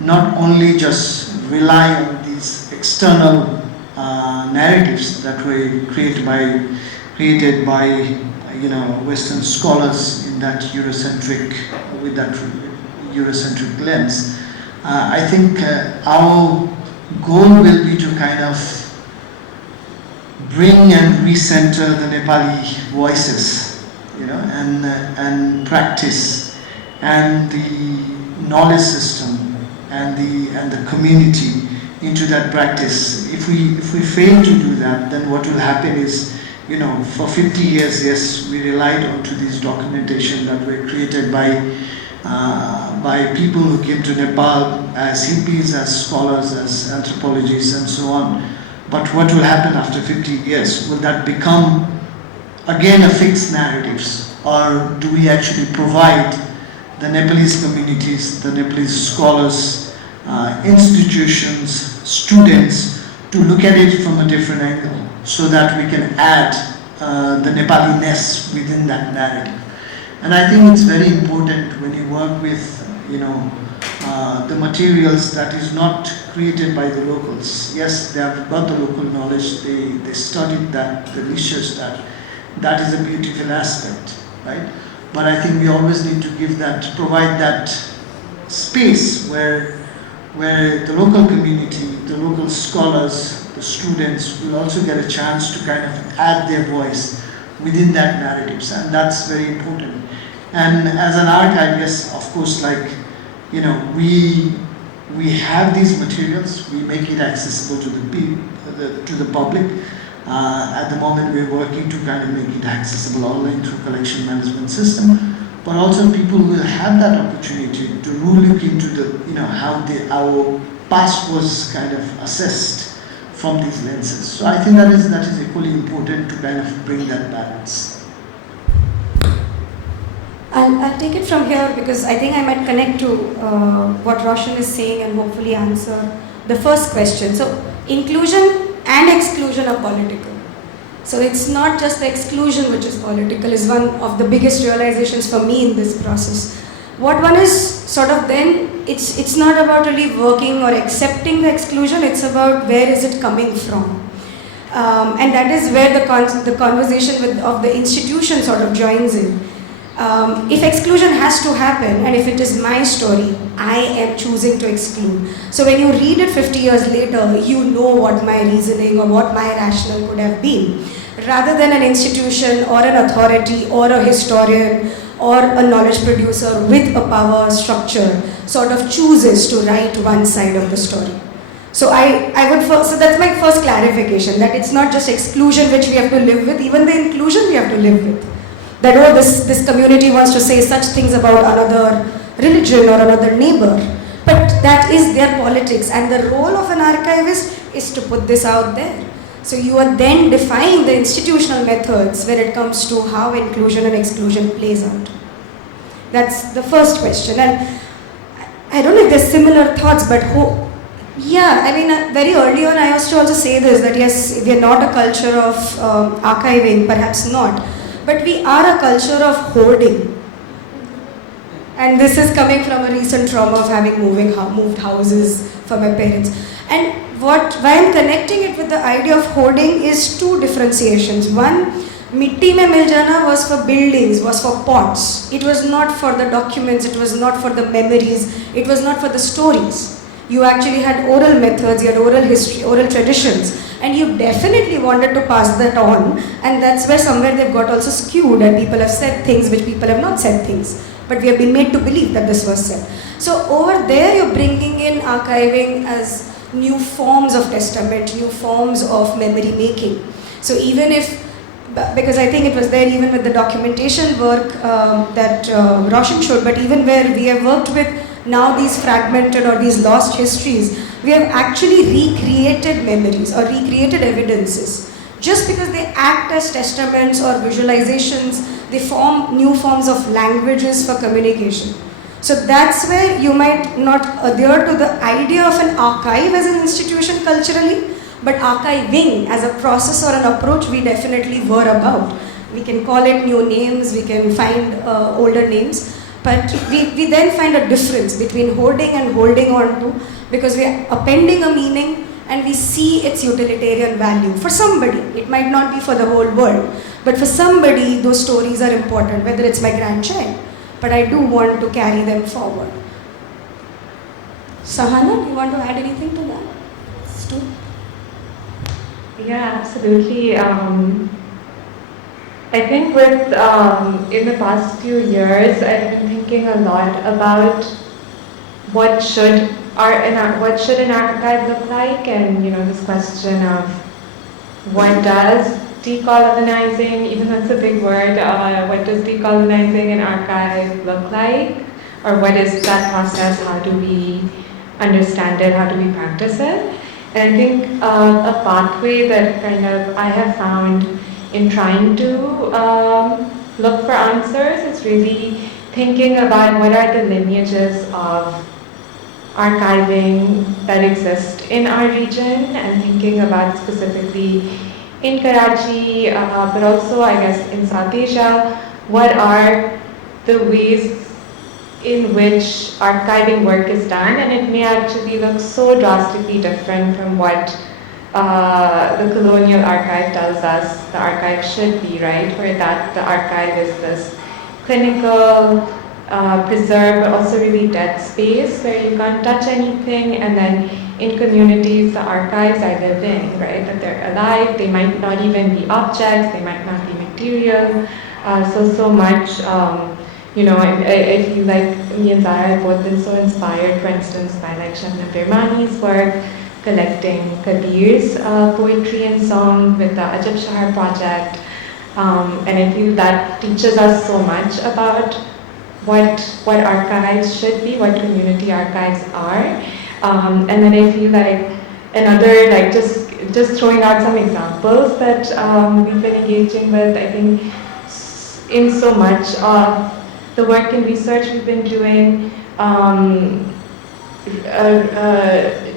not only just rely on these external narratives that were created by Western scholars in that with that Eurocentric lens. I think our goal will be to kind of bring and recenter the Nepali voices, and practice and the knowledge system and the community into that practice. If we fail to do that, then what will happen is, for 50 years, yes, we relied on to these documentation that were created by people who came to Nepal as hippies, as scholars, as anthropologists, and so on. But what will happen after 50 years? Will that become again a fixed narratives, or do we actually provide the Nepalese communities, the Nepalese scholars, institutions, students to look at it from a different angle, so that we can add the Nepali-ness within that narrative? And I think it's very important when you work with, the materials that is not created by the locals. Yes, they have got the local knowledge, they studied that, they researched that. That is a beautiful aspect, right? But I think we always need to provide that space where the local community, the local scholars, the students will also get a chance to kind of add their voice within that narratives, and that's very important. And as an archive, yes, of course, we have these materials, we make it accessible to the public. At the moment, we're working to kind of make it accessible online through collection management system, but also people will have that opportunity to really look into how our past was kind of assessed from these lenses. So I think that is equally important to kind of bring that balance. I'll take it from here because I think I might connect to what Roshan is saying and hopefully answer the first question. So inclusion and exclusion are political. So it's not just the exclusion which is political, is one of the biggest realizations for me in this process. What one is sort of then, it's not about really working or accepting the exclusion, it's about where is it coming from. And that is where the conversation of the institution sort of joins in. If exclusion has to happen, and if it is my story, I am choosing to exclude. So when you read it 50 years later, you know what my reasoning or what my rationale could have been. Rather than an institution or an authority or a historian or a knowledge producer with a power structure sort of chooses to write one side of the story. So so that's my first clarification, that it's not just exclusion which we have to live with, even the inclusion we have to live with. That, oh, this community wants to say such things about another religion or another neighbor. But that is their politics, and the role of an archivist is to put this out there. So you are then defining the institutional methods when it comes to how inclusion and exclusion plays out. That's the first question. And I don't know if there's similar thoughts, but very early on I used to also say this, that yes, we are not a culture of archiving, perhaps not. but we are a culture of hoarding. And this is coming from a recent trauma of having moved houses for my parents. And why I'm connecting it with the idea of hoarding is two differentiations. One, mitti mein mil jana was for buildings, was for pots. It was not for the documents, it was not for the memories, it was not for the stories. You actually had oral methods, you had oral history, oral traditions, and you definitely wanted to pass that on, and that's where somewhere they've got also skewed, and people have said things which people have not said things, but we have been made to believe that this was said. So over there you're bringing in archiving as new forms of testament, new forms of memory making. So even if, because I think it was there even with the documentation work that Roshan showed, but even where we have worked with now these fragmented or these lost histories, we have actually recreated memories or recreated evidences. Just because they act as testaments or visualizations, they form new forms of languages for communication. So that's where you might not adhere to the idea of an archive as an institution culturally, but archiving as a process or an approach we definitely were about. We can call it new names, we can find older names, but we then find a difference between hoarding and holding on to, because we are appending a meaning and we see its utilitarian value. For somebody, it might not be for the whole world, but for somebody, those stories are important, whether it's my grandchild, but I do want to carry them forward. Sahana, do you want to add anything to that? Stu? Yeah, absolutely. I think with in the past few years, I've been thinking a lot about what should an archive look like, and this question of what does decolonizing, even though it's a big word, what does decolonizing an archive look like, or what is that process? How do we understand it? How do we practice it? And I think a pathway that kind of I have found in trying to look for answers is really thinking about what are the lineages of archiving that exist in our region, and thinking about specifically in Karachi, but also I guess in South Asia, what are the ways in which archiving work is done, and it may actually look so drastically different from what the colonial archive tells us the archive should be, right? Where that the archive is this clinical, preserved, but also really dead space where you can't touch anything, and then in communities the archives are living, right? That they're alive, they might not even be objects, they might not be material, so much. I feel like me and Zara have both been so inspired, for instance, by like Shabnam Birmani's work, collecting Kabir's poetry and song with the Ajab Shahar project. And I feel that teaches us so much about what archives should be, what community archives are. And then I feel like another, like just throwing out some examples that we've been engaging with, I think in so much of the work and research we've been doing,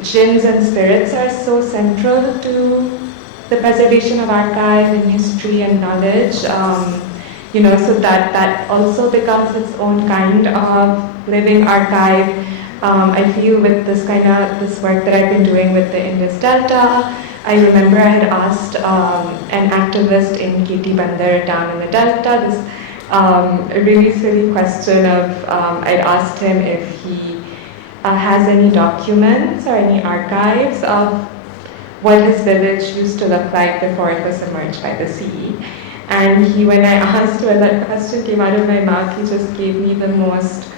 jinns and spirits are so central to the preservation of archive and history and knowledge. So that also becomes its own kind of living archive. I feel with this work that I've been doing with the Indus Delta, I remember I had asked an activist in KT Bandar down in the Delta this a really silly question of, I'd asked him if he has any documents or any archives of what his village used to look like before it was submerged by the sea. And when I asked when that question came out of my mouth, he just gave me the most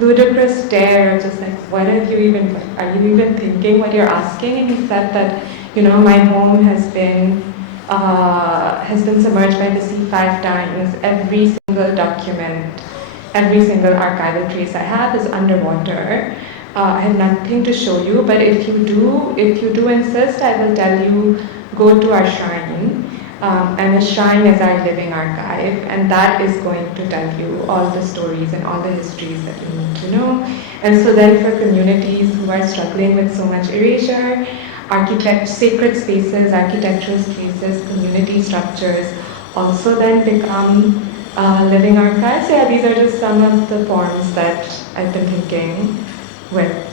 ludicrous stare of just like, are you even thinking what you're asking? And he said that, my home has been submerged by the sea 5 times. Every single document, every single archival trace I have is underwater. I have nothing to show you, but if you do insist, I will tell you, go to our shrine. And the shrine is our living archive, and that is going to tell you all the stories and all the histories that you need to know. And so then for communities who are struggling with so much erasure, sacred spaces, architectural spaces, community structures, also then become living archives. Yeah, these are just some of the forms that I've been thinking with.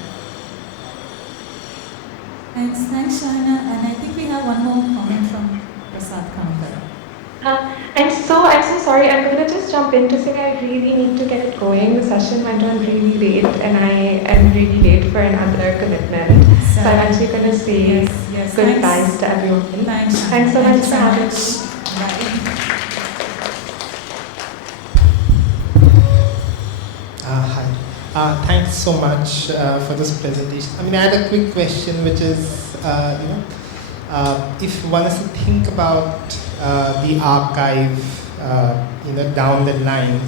Thanks, Shahana. And I think we have one more comment from Prasad Kankar. I'm so sorry. I'm gonna just jump in to say I really need to get it going. The session went on really late, and I am really late for another commitment. So I'm actually gonna say goodbyes to everyone. Thanks so much for having me. Hi. Thanks so much for this presentation. I mean, I had a quick question, which is, if one is to think about the archive, down the line,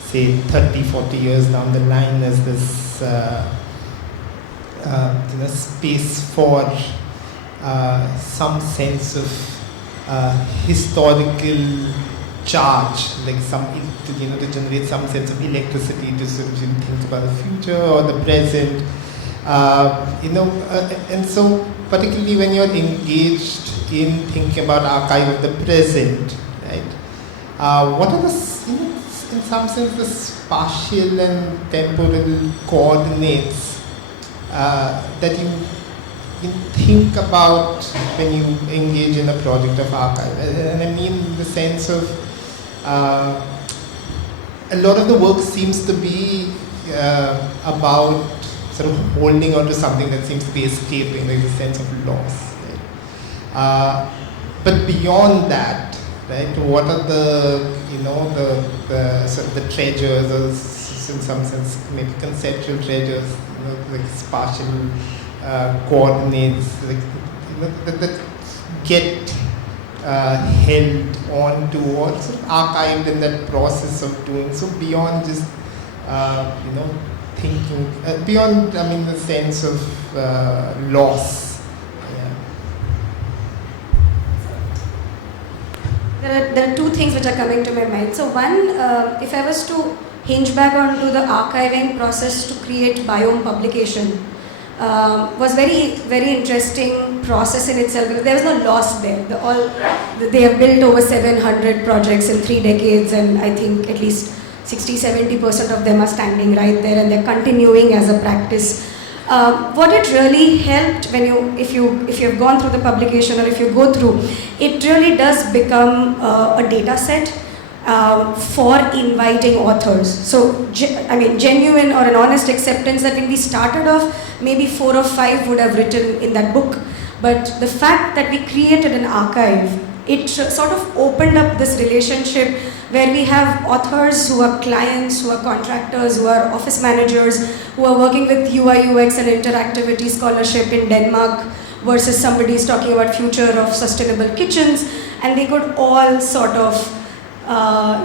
say 30, 40 years down the line, as this, space for some sense of historical charge, like to generate some sense of electricity to sort of think about the future or the present, and so particularly when you're engaged in thinking about archive of the present, right? What are in some sense the spatial and temporal coordinates that you think about when you engage in a project of archive? And I mean in the sense of a lot of the work seems to be about sort of holding on to something that seems to be escaping, like a sense of loss. Right? But beyond that, right, what are the sort of the treasures, or in some sense maybe conceptual treasures, like spatial coordinates, like that get held on to or sort of archived in that process of doing so, beyond just thinking, beyond, I mean, the sense of loss. There are two things which are coming to my mind. So one, if I was to hinge back onto the archiving process to create biome publication, was very, very interesting process in itself, because there was no loss there. They have built over 700 projects in 3 decades, and I think at least 60-70% of them are standing right there, and they're continuing as a practice. What it really helped if you have gone through the publication, or if you go through, it really does become a data set for inviting authors. So, I mean, genuine or an honest acceptance that when we started off, maybe 4 or 5 would have written in that book. But the fact that we created an archive, it sort of opened up this relationship where we have authors who are clients, who are contractors, who are office managers, who are working with UI, UX and interactivity scholarship in Denmark, versus somebody is talking about future of sustainable kitchens, and they could all sort of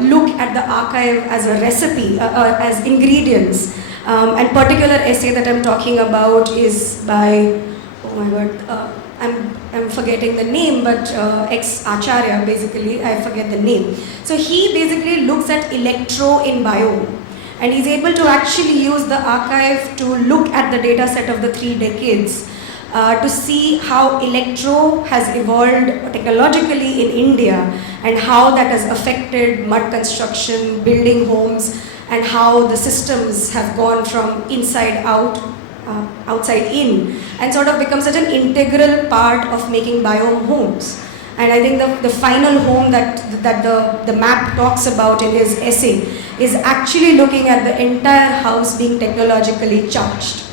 look at the archive as a recipe, as ingredients. And particular essay that I'm talking about is by, oh my god, I'm forgetting the name, but ex-Acharya, basically, I forget the name. So he basically looks at electro in biome, and he's able to actually use the archive to look at the data set of the 3 decades to see how electro has evolved technologically in India, and how that has affected mud construction, building homes, and how the systems have gone from inside out, outside in, and sort of become such an integral part of making biome homes. And I think the final home that the map talks about in his essay is actually looking at the entire house being technologically charged.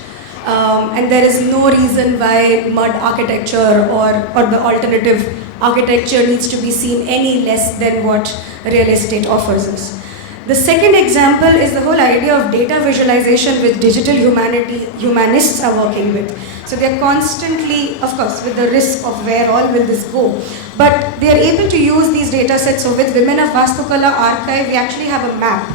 And there is no reason why mud architecture or the alternative architecture needs to be seen any less than what real estate offers us. The second example is the whole idea of data visualization, which digital humanists are working with. So they're constantly, of course, with the risk of where all will this go, but they're able to use these data sets. So with Women of Vastukala Archive, we actually have a map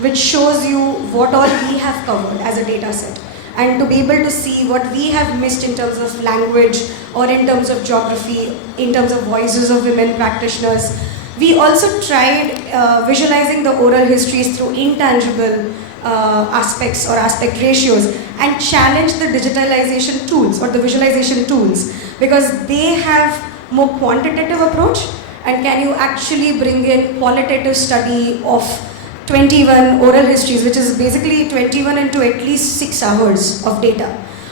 which shows you what all we have covered as a data set, and to be able to see what we have missed in terms of language, or in terms of geography, in terms of voices of women practitioners. We also tried visualizing the oral histories through intangible aspects or aspect ratios, and challenged the digitalization tools or the visualization tools, because they have more quantitative approach, And can you actually bring in qualitative study of 21 oral histories, which is basically 21 into at least 6 hours of data?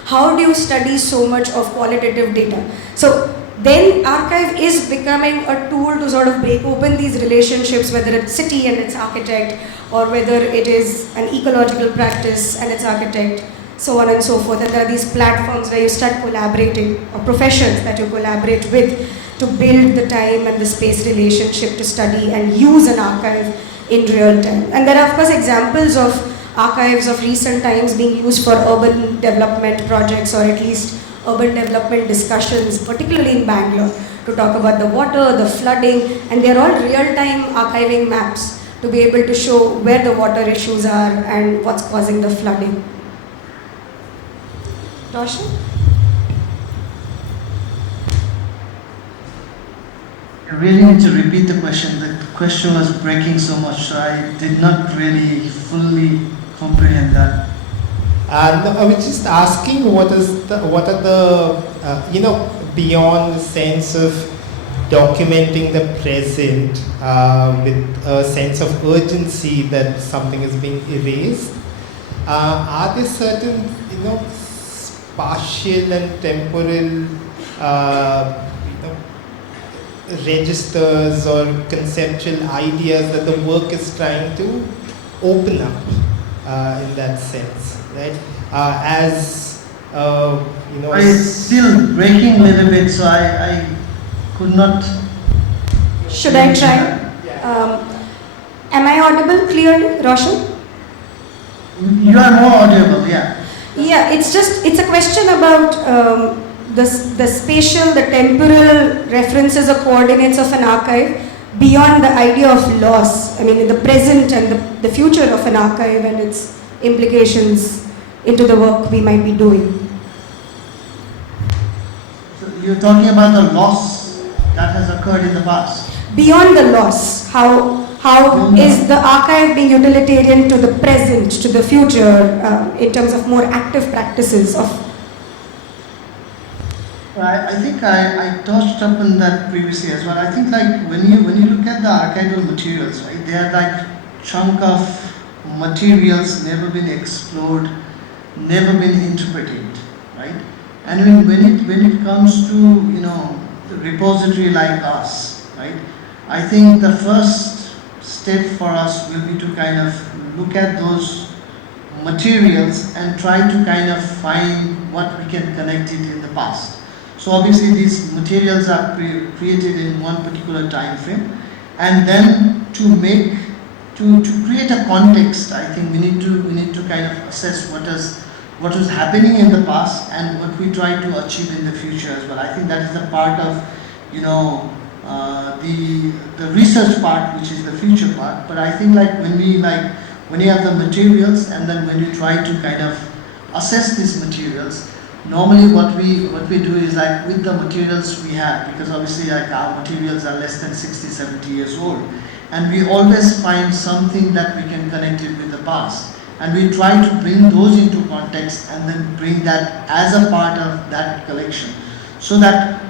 How do you study so much of qualitative data? So then archive is becoming a tool to sort of break open these relationships, whether it's city and its architect, or whether it is an ecological practice and its architect, so on and so forth. And there are these platforms where you start collaborating, or professions that you collaborate with, to build the time and the space relationship to study and use an archive in real time. And there are, of course, examples of archives of recent times being used for urban development projects, or at least urban development discussions, particularly in Bangalore, to talk about the water, the flooding, and they're all real-time archiving maps to be able to show where the water issues are and what's causing the flooding. Roshan? I really need to repeat the question. The question was breaking so much, so I did not really fully comprehend that. No, I was just asking what are the beyond the sense of documenting the present with a sense of urgency that something is being erased. Are there certain spatial and temporal registers or conceptual ideas that the work is trying to open up in that sense, right? It's still breaking a little bit, so I could not. Should I try? Am I audible clearly, Roshan? You are more audible, yeah. Yeah, it's a question about the spatial, the temporal references or coordinates of an archive beyond the idea of loss. I mean, in the present and the future of an archive and its implications into the work we might be doing. So you're talking about the loss that has occurred in the past. Beyond the loss, how is the archive being utilitarian to the present, to the future, in terms of more active practices of? I think I touched upon that previously as well. I think like when you look at the archival materials, right, they are like chunk of materials never been explored, never been interpreted, right? And when it comes to the repository like us, right, I think the first step for us will be to kind of look at those materials and try to kind of find what we can connect it in the past. So obviously these materials are created in one particular time frame, and then to create a context, I think we need to kind of assess what was happening in the past and what we try to achieve in the future as well. I think that is a part of the research part, which is the future part. But I think like when you have the materials and then when you try to kind of assess these materials, normally what we do is like with the materials we have, because obviously like our materials are less than 60-70 years old, and we always find something that we can connect it with the past, and we try to bring those into context and then bring that as a part of that collection, so that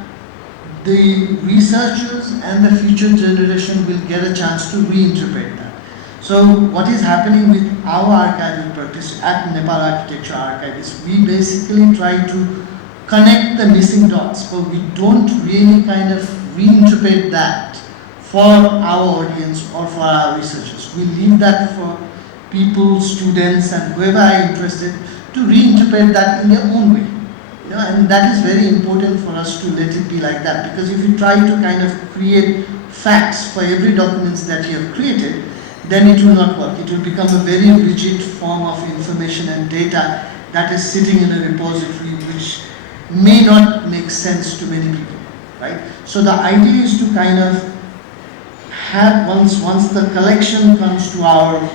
the researchers and the future generation will get a chance to reinterpret that. So what is happening with our archival practice at Nepal Architecture Archive is we basically try to connect the missing dots, but we don't really kind of reinterpret that for our audience or for our researchers. We leave that for people, students, and whoever are interested to reinterpret that in their own way. And that is very important for us to let it be like that, because if you try to kind of create facts for every documents that you have created, then it will not work. It will become a very rigid form of information and data that is sitting in a repository which may not make sense to many people, right? So the idea is to kind of have, once the collection comes to our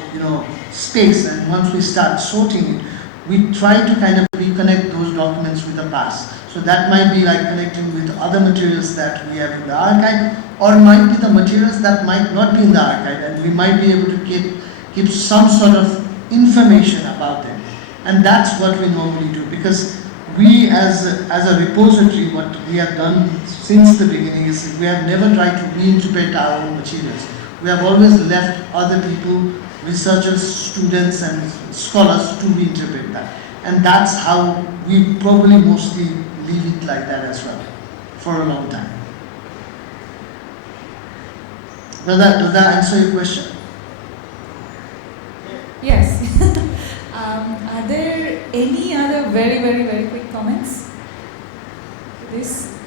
space, and once we start sorting it, we try to kind of reconnect those documents with the past. So that might be like connecting with other materials that we have in the archive, or it might be the materials that might not be in the archive, and we might be able to keep some sort of information about them. And that's what we normally do, because we as a repository, what we have done since the beginning is we have never tried to reinterpret our own materials. We have always left other people, researchers, students and scholars to reinterpret that. And that's how we probably mostly leave it like that as well, for a long time. Does that answer your question? Yes. Are there any other very quick comments to this?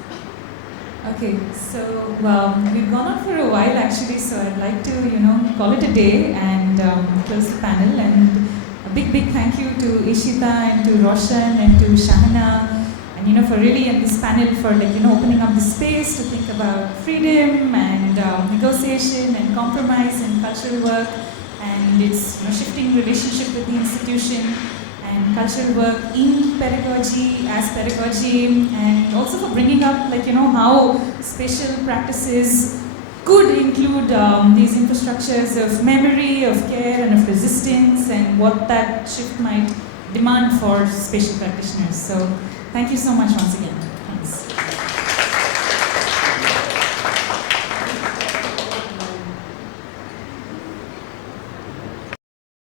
Okay, so we've gone on for a while actually, so I'd like to call it a day and close the panel. And a big thank you to Ishita and to Roshan and to Shahana, and for really in this panel for opening up the space to think about freedom and negotiation and compromise and cultural work and its shifting relationship with the institution and cultural work in pedagogy, as pedagogy, and also for bringing up how spatial practices could include these infrastructures of memory, of care and of resistance, and what that shift might demand for spatial practitioners. So thank you so much once again.